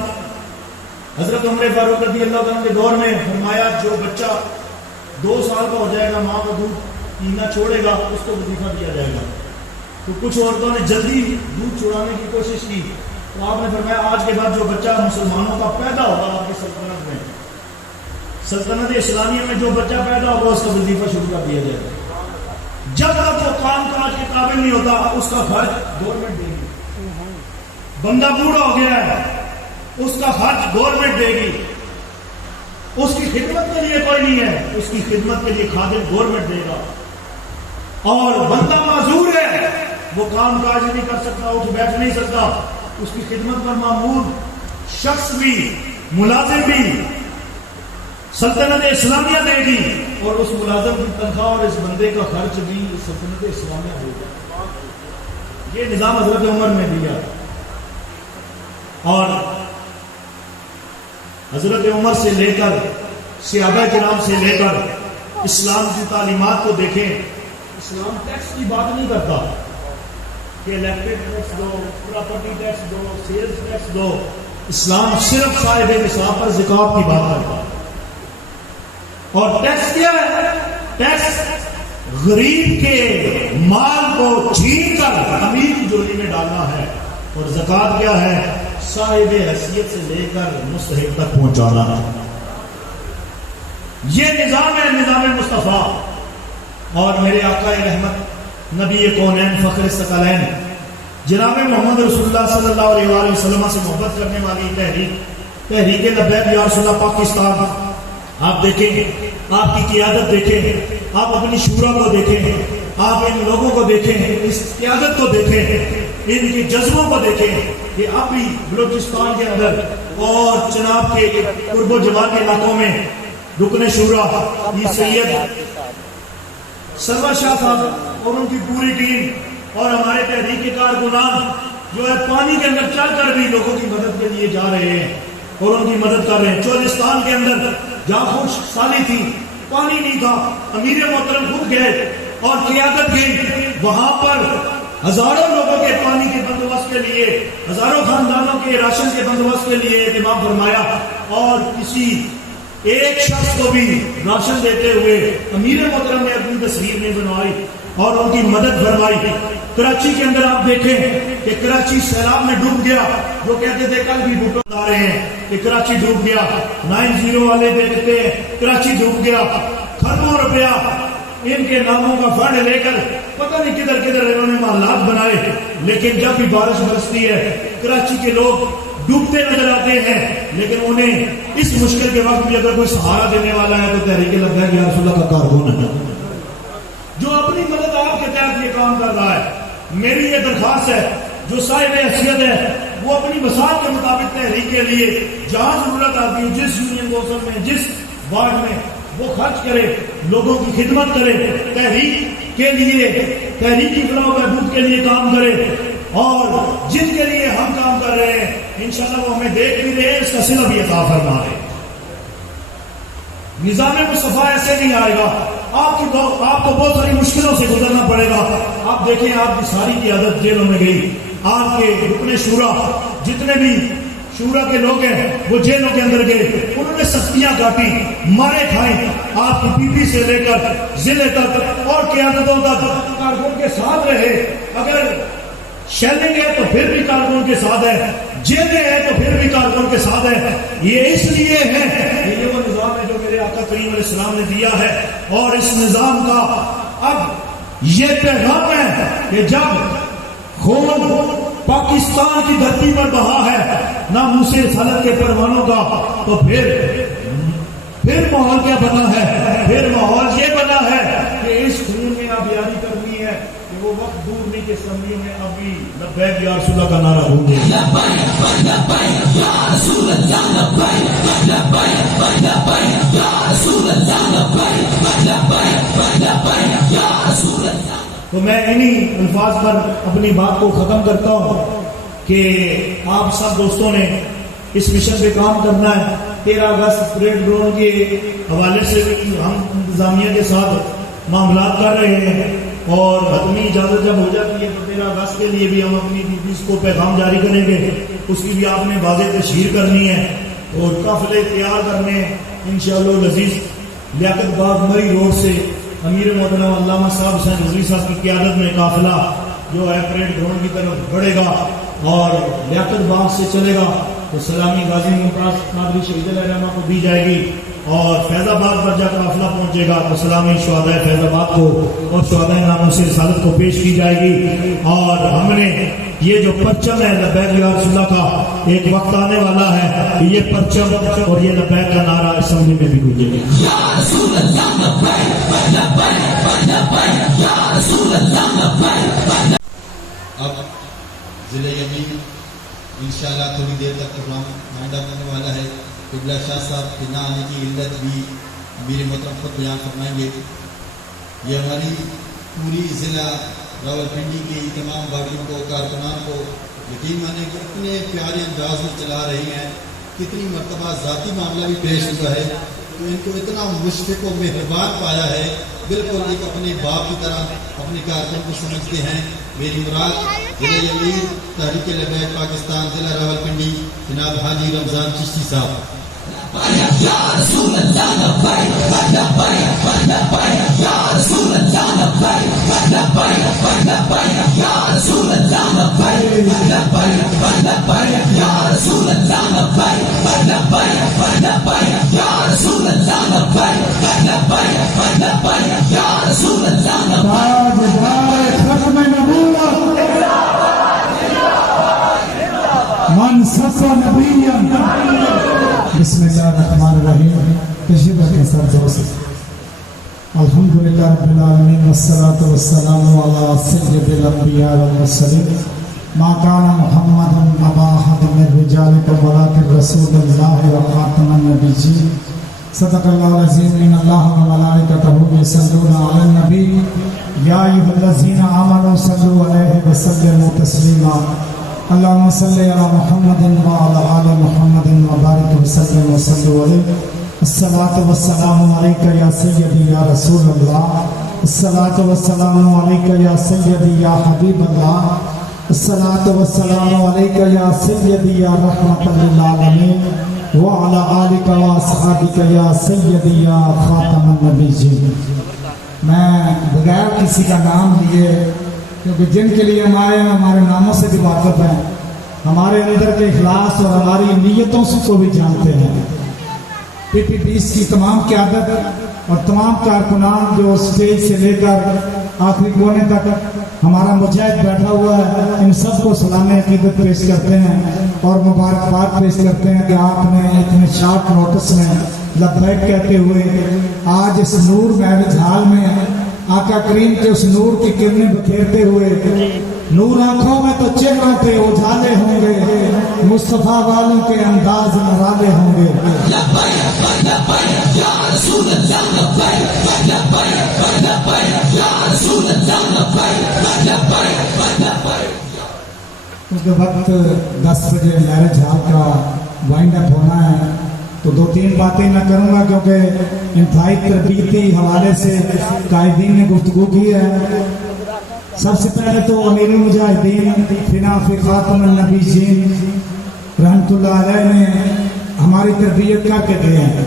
حضرت عمر فاروق رضی اللہ عنہ کے دور میں فرمایا جو بچہ 2 سال کا ہو جائے گا ماں کا دودھ پینا چھوڑے گا اس کو وظیفہ دیا جائے گا. تو کچھ عورتوں نے جلدی دودھ چھڑانے کی کوشش کی تو آپ نے فرمایا آج کے بعد جو بچہ مسلمانوں کا پیدا ہوگا آپ کی سلطنت میں، سلطنت اسلامیہ میں جو بچہ پیدا ہوگا اس کا وظیفہ شروع کر دیا جائے گا. جب تک وہ کام کاج کے قابل نہیں ہوتا اس کا خرچ گورنمنٹ دے گی. بندہ بوڑھا ہو گیا ہے اس کا خرچ گورنمنٹ دے گی. اس کی خدمت کے لیے کوئی نہیں ہے، اس کی خدمت کے لیے خادم گورنمنٹ دے گا. اور بندہ معذور ہے، وہ کام کاج نہیں کر سکتا، اٹھ بیٹھ نہیں سکتا، اس کی خدمت پر معمور شخص بھی، ملازم بھی سلطنت اسلامیہ دے گی، اور اس ملازم کی تنخواہ اور اس بندے کا خرچ بھی سلطنت اسلامیہ دے گی. یہ نظام حضرت عمر نے دیا. اور حضرت عمر سے لے کر صحابہ کرام سے لے کر اسلام کی تعلیمات کو دیکھیں. اسلام ٹیکس کی بات نہیں کرتا کہ الیکٹرک ٹیکس دو، پراپرٹی ٹیکس دو، سیلز ٹیکس دو. اسلام صرف صاحب نصاب پر زکات کی بات کرتا. اور ٹیکس کیا ہے؟ ٹیکس غریب کے مال کو چھین کر امیر کی جولی میں ڈالنا ہے. اور زکات کیا ہے؟ صاحب حیثیت سے لے کر مستحق تک پہنچانا ہے. یہ نظام ہے، نظام مصطفیٰ. اور میرے آقا رحمت نبی کونین فخر ثقلین جناب محمد رسول اللہ صلی اللہ علیہ وآلہ وسلم سے محبت کرنے والی تحریک لبیک یا رسول اللہ پاکستان، آپ دیکھیں، آپ کی قیادت دیکھیں، آپ اپنی شورا کو دیکھیں، آپ ان لوگوں کو دیکھیں، اس قیادت کو دیکھیں، ان کے جذبوں کو دیکھیں کہ اب بھی بلوچستان کے اندر اور جناب کے قرب و جماع کے علاقوں میں رکن شورا یہ سید سرور شاہ صاحب اور ان کی پوری ٹیم اور ہمارے تحریک کارکنان جو ہے پانی کے اندر چل کر بھی لوگوں کی مدد کے لیے جا رہے ہیں اور ان کی مدد کر رہے ہیں. چولستان کے اندر جہاں خشک سالی تھی، پانی نہیں تھا، امیر محترم خود گئے اور قیادت گئی. وہاں پر ہزاروں لوگوں کے پانی کے بندوبست کے لیے، ہزاروں خاندانوں کے راشن کے بندوبست کے لیے اہتمام فرمایا. اور کسی ایک شخص کو بھی راشن دیتے ہوئے امیر محترم نے اپنی تصویر نہیں بنوائی اور ان کی مدد فرمائی۔ کراچی کے اندر آپ دیکھیں کہ کراچی سیلاب میں ڈوب گیا، جو کہتے تھے کل بھی بھٹو بتا رہے ہیں کہ کراچی ڈوب گیا، 90 والے دیکھتے ہیں کراچی ڈوب گیا، کھربوں روپیہ ان کے ناموں کا فنڈ لے کر پتہ نہیں کدھر کدھر انہوں نے محلات بنائے، لیکن جب بھی بارش برستی ہے کراچی کے لوگ ڈوبتے نظر آتے ہیں، لیکن انہیں اس مشکل کے وقت بھی اگر کوئی سہارا دینے والا ہے تو تحریک لبیک یا رسول اللہ کا کارکن ہے جو اپنی مدد آپ کے تحت یہ کام کر رہا ہے۔ میری یہ درخواست ہے جو صاحب حیثیت ہے وہ اپنی وسعت کے مطابق تحریک کے لیے جہاں ضرورت آتی ہے، جس یونین کونسل میں، جس وارڈ میں، وہ خرچ کرے، لوگوں کی خدمت کرے، تحریک کے لیے، تحریک کی فلاح و بہبود کے لیے کام کرے، اور جن کے لیے ہم کام کر رہے ہیں انشاءاللہ وہ ہمیں دیکھ بھی رہے ہیں، اس کا صلہ بھی عطا فرما رہے۔ نظام مصطفیٰ ایسے نہیں آئے گا، آپ کو بہت ساری مشکلوں سے گزرنا پڑے گا۔ آپ دیکھیں آپ کی ساری قیادت جیلوں میں گئی، آپ کے رکن شورا جتنے بھی شورا کے لوگ ہیں وہ جیلوں کے اندر گئے، انہوں نے سختیاں کاٹی، مارے کھائیں، آپ کی پی پی سے لے کر ضلع تک اور قیادتوں تک کارکن کے ساتھ رہے۔ اگر شیلنگ ہے تو پھر بھی کارکن کے ساتھ ہے، جیلیں ہیں تو پھر بھی کارکن کے ساتھ ہے۔ یہ اس لیے ہے کہ یہ وہ نظام ہے جو میرے آقا کریم علیہ السلام نے دیا ہے، اور اس نظام کا اب یہ پیغام ہے کہ جب خون پاکستان کی دھرتی پر بہا ہے ناموس رسالت کے پروانوں کا، تو پھر ماحول کیا بنا ہے؟ پھر ماحول یہ بنا ہے کہ اس خون میں اب یاری کرنی ہے کہ وہ وقت دور نہیں کہ اسمبلی میں ابھی لبیک یا رسول اللہ کا نعرہ ہوں گے۔ تو میں انہی الفاظ پر اپنی بات کو ختم کرتا ہوں کہ آپ سب دوستوں نے اس مشن پہ کام کرنا ہے۔ 13 اگست پریڈ گراؤنڈ کے حوالے سے بھی ہم انتظامیہ کے ساتھ معاملات کر رہے ہیں، اور حتمی اجازت جب ہو جاتی ہے تو 13 اگست کے لیے بھی ہم اپنی ڈیوٹیز کو پیغام جاری کریں گے، اس کی بھی آپ نے واضح تشہیر کرنی ہے اور قافلے تیار کرنے ہیں انشاءاللہ العزیز۔ لیاقت باغ مری روڈ سے امیر محترم علامہ صاحب حسین رضوی صاحب کی قیادت میں قافلہ جو ہے پریڈ گراؤنڈ کی طرف بڑھے گا، اور لیاقت باغ سے چلے گا تو سلامی غازی ممتاز قادری شہید علیہ رحمہ کو دی جائے گی، اور فیض آباد پر جا کر قافلہ پہنچے گا تو سلامی شہداء فیض آباد کو اور شہداء ناموس رسالت کو پیش کی جائے گی۔ اور ہم نے یہ جو پرچم ہے لبیک یا رسول اللہ کا، ایک وقت آنے والا ہے کہ یہ پرچم اور یہ لبیک کا نعرہ اسمبلی میں بھی گونجے گا۔ اب ضلع یمین انشاءاللہ تھوڑی دیر تک پروگرام مائنڈ اپ ہونے والا ہے۔ قبلہ شاہ صاحب کے نہ آنے کی علت بھی امیر محترم خود بیان فرمائیں گے۔ یہ ہماری پوری ضلع راولپنڈی کی تمام باغیوں کو، کارکنان کو یقین مانے کہ اتنے پیارے انداز میں چلا رہی ہیں، کتنی مرتبہ ذاتی معاملہ بھی پیش ہوا ہے تو ان کو اتنا مشفق و مہربان پایا ہے، بالکل ایک اپنے باپ کی طرح اپنے کارکن کو سمجھتے ہیں۔ میری مراد ضلع یمین تحریک لبیک پاکستان ضلع راولپنڈی جناب حاجی رمضان چشتی صاحب۔ من صفى نبيا بسم الله الرحمن الرحيم تشهد کے سر دوست الحمدللہ رب العالمین والصلاة والسلام على سید الانبیاء والمرسلین ما كان محمد ابا احد من رجالکم ولكن رسول اللہ وخاتم النبیین صدق اللہ العظیم ان اللہ وملائکتہ یصلون علی النبی یا ایھا الذین آمنوا صلوا علیہ وسلموا تسلیما اللهم صل على محمد وعلى آل محمد وبارك وسلم وصلوا عليه الصلاة والسلام عليك يا سيدي يا رسول الله الصلاة والسلام عليك يا سيدي يا حبيب الله الصلاة والسلام عليك يا سيدي يا رحمة للعالمين وعلى آلك وأصحابك يا سيدي يا خاتم النبيين. میں بغیر کسی کا نام لیے، کیونکہ جن کے لیے ہم آئے ہیں ہمارے ناموں سے بھی واقف ہیں، ہمارے اندر کے اخلاص اور ہماری نیتوں سے کو بھی جانتے ہیں. PP20 کی تمام قیادت اور تمام کارکنان جو اسٹیج سے لے کر آخری کونے تک ہمارا مجاہد بیٹھا ہوا ہے، ان سب کو سلام عقیدت پیش کرتے ہیں اور مبارکباد پیش کرتے ہیں کہ آپ نے اتنے شارٹ نوٹس میں لبیک کہتے ہوئے آج اس نور میرج ہال میں آقا کریم کے اس نور کی کرنیں بکھیرتے ہوئے، نور آنکھوں میں تو چہروں پہ اجالے ہوں گے، مصطفیٰ والوں کے انداز نرالے ہوں گے. کیونکہ وقت 10 بجے میرج ہال کا وائنڈ اپ ہونا ہے تو 2-3 باتیں میں کروں گا، کیونکہ انتہائی تربیتی حوالے سے قائدین نے گفتگو کی ہے. سب سے پہلے تو امیر المجاہدین فنا فی خاتم النبیین رحمۃ اللہ علیہ نے ہماری تربیت کر کے گئے ہیں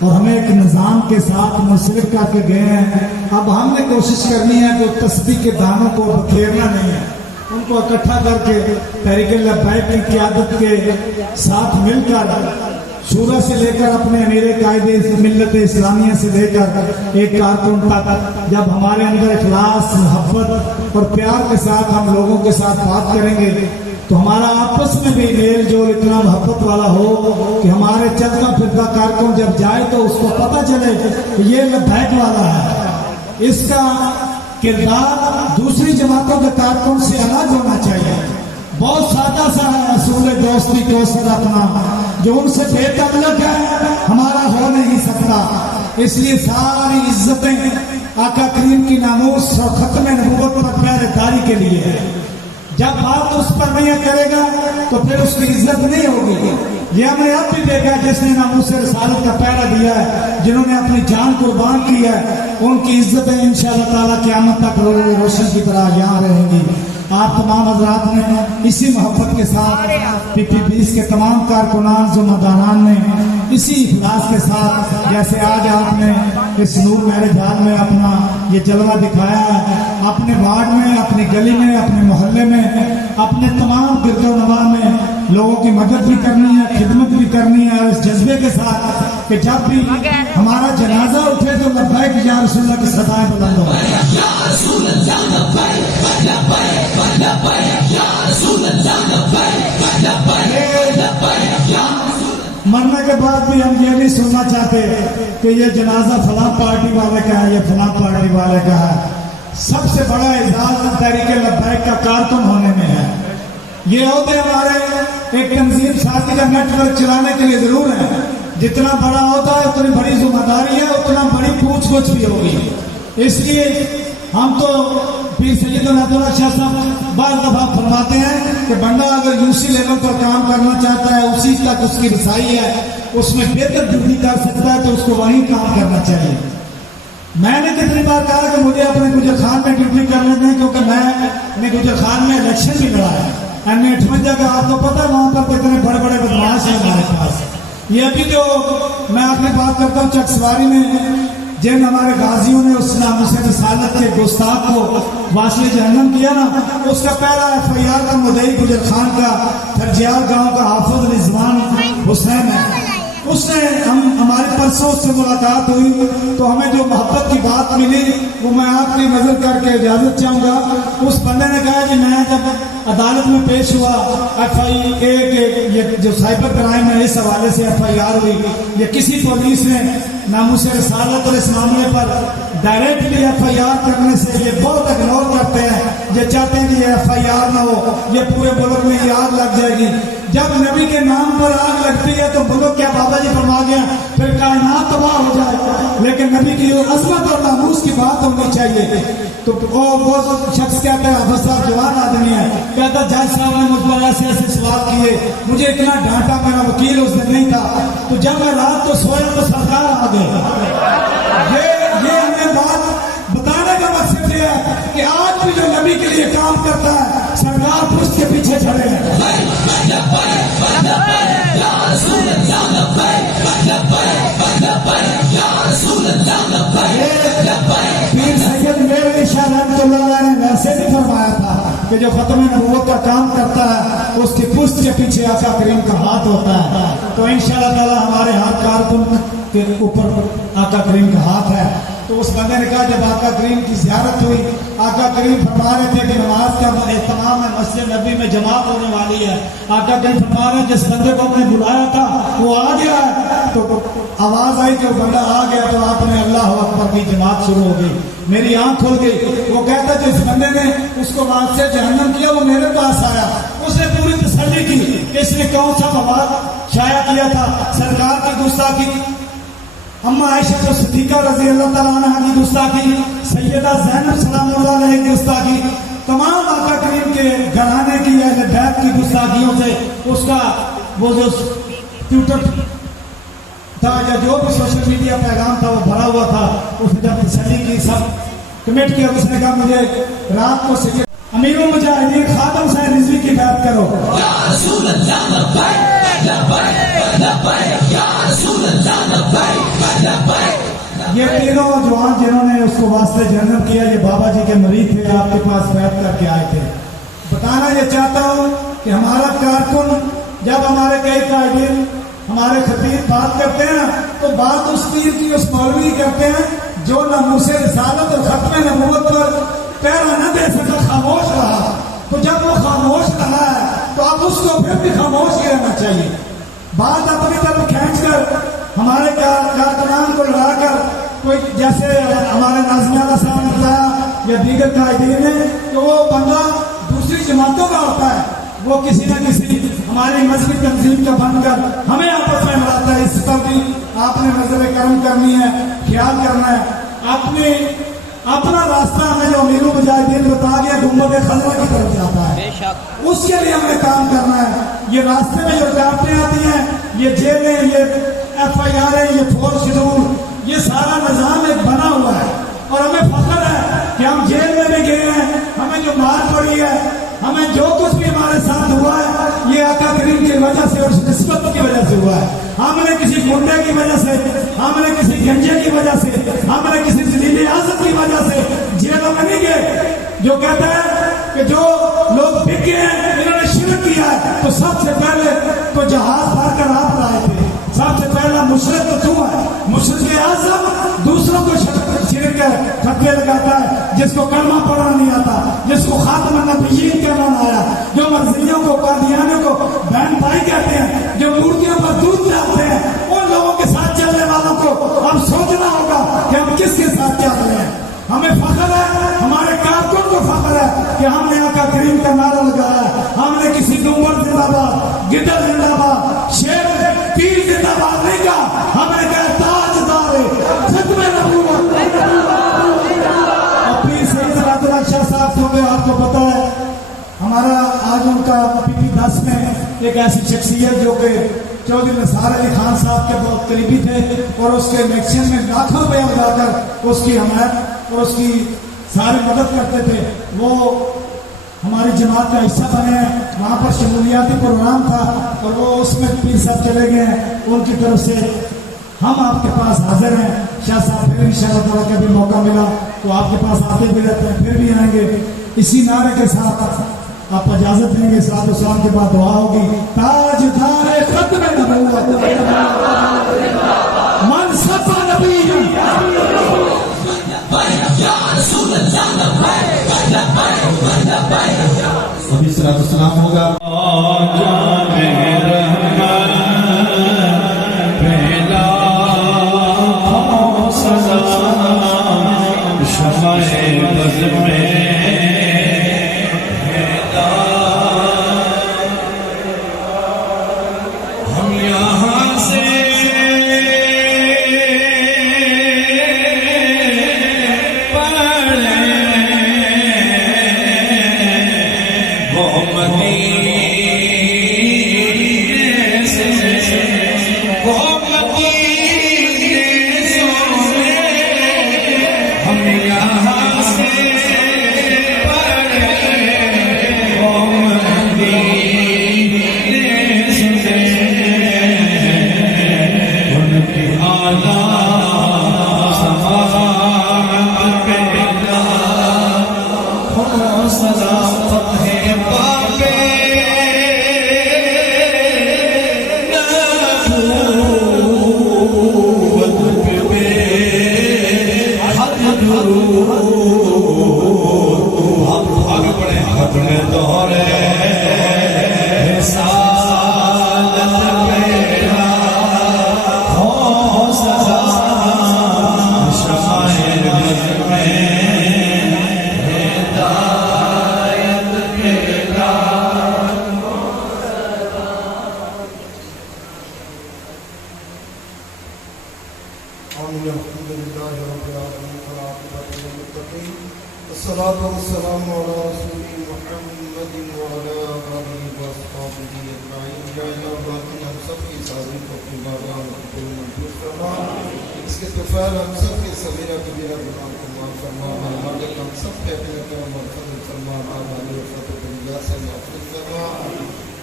اور ہمیں ایک نظام کے ساتھ منسلک کر کے گئے ہیں. اب ہم نے کوشش کرنی ہے کہ تسبیح کے دانوں کو بکھیرنا نہیں ہے، ان کو اکٹھا کر کے تحریک لبیک کی قیادت کے ساتھ مل کر شورا سے لے کر اپنے امیر قائد ملت اسلامیہ سے لے کر ایک کارکن تک جب ہمارے اندر اخلاص، محبت اور پیار کے ساتھ ہم لوگوں کے ساتھ بات کریں گے تو ہمارا آپس میں بھی میل جول اتنا محبت والا ہو کہ ہمارے چلتا پھرتا کارکن جب جائے تو اس کو پتہ چلے کہ یہ لبیک والا ہے. اس کا کردار دوسری جماعتوں کے کارکن سے الگ ہونا چاہیے. بہت سادہ سا ہے اصول دوستی کو رکھنا، جو ان سے بے تعلق ہے ہمارا ہو نہیں سکتا. اس لیے ساری عزتیں آقا کریم کی ناموس اور ختم نبوت پر پہرے داری کے لیے ہے. جب بات اس پر نہیں کرے گا تو پھر اس کی عزت نہیں ہوگی. یہ ہمیں اب بھی دیکھا جس نے ناموس رسالت کا پہرا دیا ہے، جنہوں نے اپنی جان قربان کی ہے، ان کی عزتیں انشاءاللہ تعالیٰ قیامت تک روشن کی طرح یہاں رہیں گی. آپ تمام حضرات نے اسی محبت کے ساتھ PP20 کے تمام کارکنان ذمہ داران نے اسی اخلاص کے ساتھ جیسے آج آپ نے اس نور میرج ہال میں اپنا یہ جلوہ دکھایا ہے، اپنے وارڈ میں، اپنی گلی میں، اپنے محلے میں، اپنے تمام گرد و نواح میں لوگوں کی مدد بھی کرنی ہے، خدمت بھی کرنی ہے، اور اس جذبے کے ساتھ کہ جب بھی ہمارا جنازہ اٹھے تو لبیک یا رسول اللہ کی صدائیں بلند ہوں. مرنے کے بعد بھی ہم یہ نہیں سننا چاہتے کہ یہ جنازہ فلاں پارٹی والے کا ہے، یہ فلاں پارٹی والے کا ہے. سب سے بڑا اعزاز تحریک لبیک کا کارکن ہونے میں ہے. یہ عہدے ہمارے ایک تنظیم سازی کا نیٹ ورک چلانے کے لیے ضرور ہے. جتنا بڑا عہدہ ہے اتنی بڑی ذمہ داری ہے، اتنا بڑی پوچھ گچھ بھی ہوگی. اس لیے ہم تو پیر سید اللہ شاہ صاحب بعض دفعہ فرماتے ہیں کہ بندہ اگر UC لیول پر کام کرنا چاہتا ہے، اسی تک اس کی رسائی ہے، اس میں بہتر ڈیوٹی کر سکتا ہے تو اس کو وہیں کام کرنا چاہیے. میں نے کتنی بار کہا کہ مجھے اپنے گجر خان میں ڈیوٹی کرنے دیں، کیونکہ میں نے گجر خان میں الیکشن بھی لڑا ہے. M58 کا آپ کو پتا ہے وہاں پر کتنے بڑے بڑے بدماش ہیں ہمارے پاس. یہ ابھی جو میں آخری بات کرتا ہوں، چک سواری میں جن ہمارے غازیوں نے اس ناموس رسالت کے گستاخ کو واصل جہنم کیا نا، اس کا پہلا FIR کا مدعی گجر خان کا تھرجیال گاؤں کا حافظ رضوان حسین ہے. اس نے ہمارے پرسوں سے ملاقات ہوئی تو ہمیں جو محبت کی بات ملی وہ میں آپ کی نظر کر کے اجازت چاہوں گا. اس بندے نے کہا کہ میں جب عدالت میں پیش ہوا FIA کے جو سائبر کرائم ہے اس حوالے سے FIR ہوئی، یا کسی پولیس نے ناموس رسالت اور اس معاملے پر ڈائریکٹلی FIR کرنے سے یہ بہت اگنور کرتے ہیں. یہ چاہتے ہیں کہ یہ FIR نہ ہو، یہ پورے ملک میں یہ آگ لگ جائے گی. جب نبی کے نام پر آگ لگتی ہے تو ملک کیا بابا جی فرما گیا پھر کائنات تباہ ہو جائے. لیکن نبی کی عظمت اور ناموس کی بات ہونی چاہیے. تو وہ شخص کہتا ہے حافظ صاحب جوان آدمی ہے، کہتا جج صاحب نے مجھ پر ایسے ایسے سوال کیے، مجھے اتنا ڈانٹا، میرا وکیل اس دن نہیں تھا، تو جب میں رات کو سویا تو سرکار آ گئے. یہ ہمیں بات بتانے کا مقصد یہ ہے کہ آج بھی جو نبی کے لیے کام کرتا ہے سرکار پشت کے پیچھے کھڑے ہیں. پیر سید میرے شاہ رحمۃ اللہ علیہ نے ویسے بھی فرمایا تھا کہ جو ختم نبوت کا کام کرتا ہے اس کی پشت کے پیچھے آقا کریم کا ہاتھ ہوتا ہے. تو انشاءاللہ تعالی ہمارے ہاتھ کارکن کے اوپر آقا کریم کا ہاتھ ہے. تو اس بندے نے کہا جب آقا کریم کی زیارت ہوئی, آقا کریم فرما رہے تھے کہ نماز کا اہتمام ہے, مسجد نبی میں جماعت ہونے والی ہے. آقا کریم فرما رہے ہیں جس بندے کو ہم نے بلایا تھا وہ آ گیا ہے. تو آواز آئی کہ وہ بندہ آ گیا تو آپ نے اللہ اکبر کی جماعت شروع ہو گئی. میری آنکھ کھل گئی. وہ کہتا جس بندے نے اس کو وہاں سے جہنم کیا وہ میرے پاس آیا, اس نے پوری تسلی کی کہ اس نے کون سا مواد شائع کیا تھا. سرکار کی گستاخی, اما عائشہ صدیقہ رضی اللہ تعالیٰ عنہ کی گستاخی, سیدہ زینب سلام اللہ علیہ کی گستاخی, تمام آقا کریم کے گھرانے کی اہل بیت کی گستاخیوں سے اس کا وہ جو ٹویٹر تھا یا جو بھی سوشل میڈیا پیغام تھا وہ بھرا ہوا تھا. اس نے جب تسلی کی, سب کمٹ کیا, اس نے کہا مجھے رات کو سید امیر المجاہدین خادم حسین رضوی کی بیعت کرو. یا رسول اللہ لبیک لبیک لبیک یا رسول اللہ لبیک لبیک. یہ تینوں جوان جنہوں نے اس کو واسطے جنم کیا یہ بابا جی کے مرید تھے, آپ کے پاس بیعت کر کے آئے تھے. بتانا یہ چاہتا ہوں کہ ہمارا کارکن جب ہمارے کئی قائدین ہمارے خطیب بات کرتے ہیں تو بات اس پیر کی اس مولوی کرتے ہیں جو ناموس رسالت اور ختم نبوت پر پیرا نہ دے سکا, خاموش رہا. تو جب وہ خاموش رہا ہے تو اب اس کو پھر بھی خاموش ہی رہنا چاہیے. بات اپنی طرف کھینچ کر ہمارے کارکنان کو لڑا کر کوئی جیسے ہمارے ناظمین اللہ صاحب نے بتایا یا دیگر قائدین نے کہ وہ بندہ دوسری جماعتوں کا ہوتا ہے, وہ کسی نہ کسی ہماری مذہبی تنظیم کا بن کر ہمیں آپس میں لڑاتا ہے. اس پر بھی آپ نے نظر کرم کرنی ہے, خیال کرنا ہے. اپنا راستہ ہمیں جو امیر المجاہدین بتا گیا گنبد خضرا کی طرف جاتا ہے, اس کے لیے ہمیں کام کرنا ہے. یہ راستے میں جو رکاوٹیں آتی ہیں, یہ جیلیں, یہ ایف آئی آر, یہ فورس شیڈول, یہ سارا نظام ایک بنا ہوا ہے. اور ہمیں فخر ہے کہ ہم جیل میں بھی گئے ہیں, ہمیں جو مار پڑی ہے, ہمیں جو کچھ بھی ہمارے ساتھ ہوا ہے یہ آقا کریم کی وجہ سے اور نسبت کی وجہ سے ہوا ہے. ہم نے کسی گنڈے کی وجہ سے, ہم نے کسی گنجے کی وجہ سے, ہم نے کسی ذلیل اعظم کی وجہ سے جیلوں میں نہیں گئے. جو کہتا ہے کہ جو لوگ بک گئے ہیں انہوں نے شرک کیا ہے, تو سب سے پہلے تو جہاز بھر کر آپ لائے تھے. سب سے پہلا مشرک تو ہے, مشرک اعظم دوسروں کو شرک کر فتوے لگاتا ہے, جس کو کلمہ پڑھنا نہیں آتا, جس کو خاتم النبیین کہنا نہ آیا, جو مرزیوں کو قادیانیوں کو بہن بھائی کہتے ہیں, جو مورتیوں پر دودھ ڈالتے ہیں, ان لوگوں کے ساتھ چلنے والوں کو اب سوچنا ہوگا کہ ہم کس کے ساتھ چل رہے ہیں. ہمیں فخر ہے, ہمارے کارکن کو فخر ہے کہ ہم نے آقا کریم کا نعرہ لگایا ہے. ہم نے کسی ڈومر زندہ باد, گدڑ زندہ باد, شیر پیر زندہ باد نہیں کہا, ہم نے کہا تاجدار ختم نبوت. اور پیر سید صلاح اللہ شاہ صاحب کو آپ کو پتا ہے ہمارا آج ان کا PP10 میں ایک ایسی شخصیت جو کہ چودھری نثار علی خان صاحب کے بہت قریبی تھے اور اس کے میکسین میں لاکھوں روپے لگا کر اس کی حمایت اور اس کی ساری مدد کرتے تھے. وہ ہماری جماعت کا حصہ بنے ہیں. وہاں پر شمولیاتی پروگرام تھا اور وہ اس میں پیر صاحب چلے گئے ہیں. ان کی طرف سے ہم آپ کے پاس حاضر ہیں. شاہ صاحب پھر انشاءاللہ تعالیٰ کبھی موقع ملا تو آپ کے پاس آتے بھی رہتے ہیں, پھر بھی آئیں گے. اسی نعرے کے ساتھ آپ اجازت دیں گے, صلاۃ والسلام کے بعد دعا ہوگی. تاجدار ختم نبوت من صفا نبی ابھی صلاۃ والسلام ہوگا. مدینہ لله رب العالمين والعاقبة للمتقين والصلاة والسلام على رسول محمد وعلى آله وأصحابه أجمعين. یا الہ ہم سب کی سازی کو اپنی بارگاہ میں قبول منظور فرما. اس کے طفیل ہم سب کے صغیرہ کبیرہ گناہ کو معاف فرما. مالک ہم سب کے اپنے کرم اور فضل فرما. آمالی و فتح دنیا سے محفوظ فرما.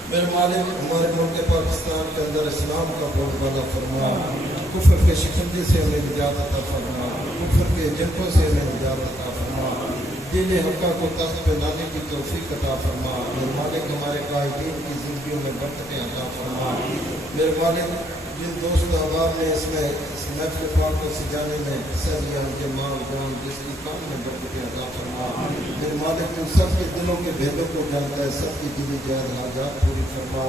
میرے مالک ہمارے ملک پاکستان کے اندر اسلام کا بہت بڑا فرما. کفر کے شکنجے سے ہمیں نجات عطا فرما. کفر کے جنگوں سے ہمیں نجات عطا فرما. دین حقہ کو تخت پہ لانے کی توفیق عطا فرما. میرے مالک ہمارے قائدین کی زندگیوں میں برکتیں عطا فرما. میرے مالک جن دوست احباب نے اس محفل پاک کو سجانے میں حصہ لیا ان کے مال جان جس کی کام میں برکتیں عطا فرما. میرے مالک ان سب کے دلوں کے بھیدوں کو جانتا ہے. سب کی دلی جان حاجات پوری فرما.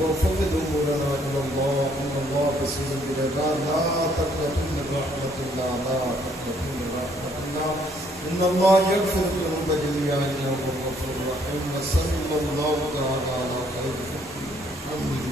وفقد امورنا الى الله ان الله بصير بالعباد لا تقنطوا من رحمة الله لا تقنطوا من رحمة الله ان الله يغفر الذنوب جميعا انه هو الغفور الرحيم. وصلى الله تعالى على خير خلقه محمد.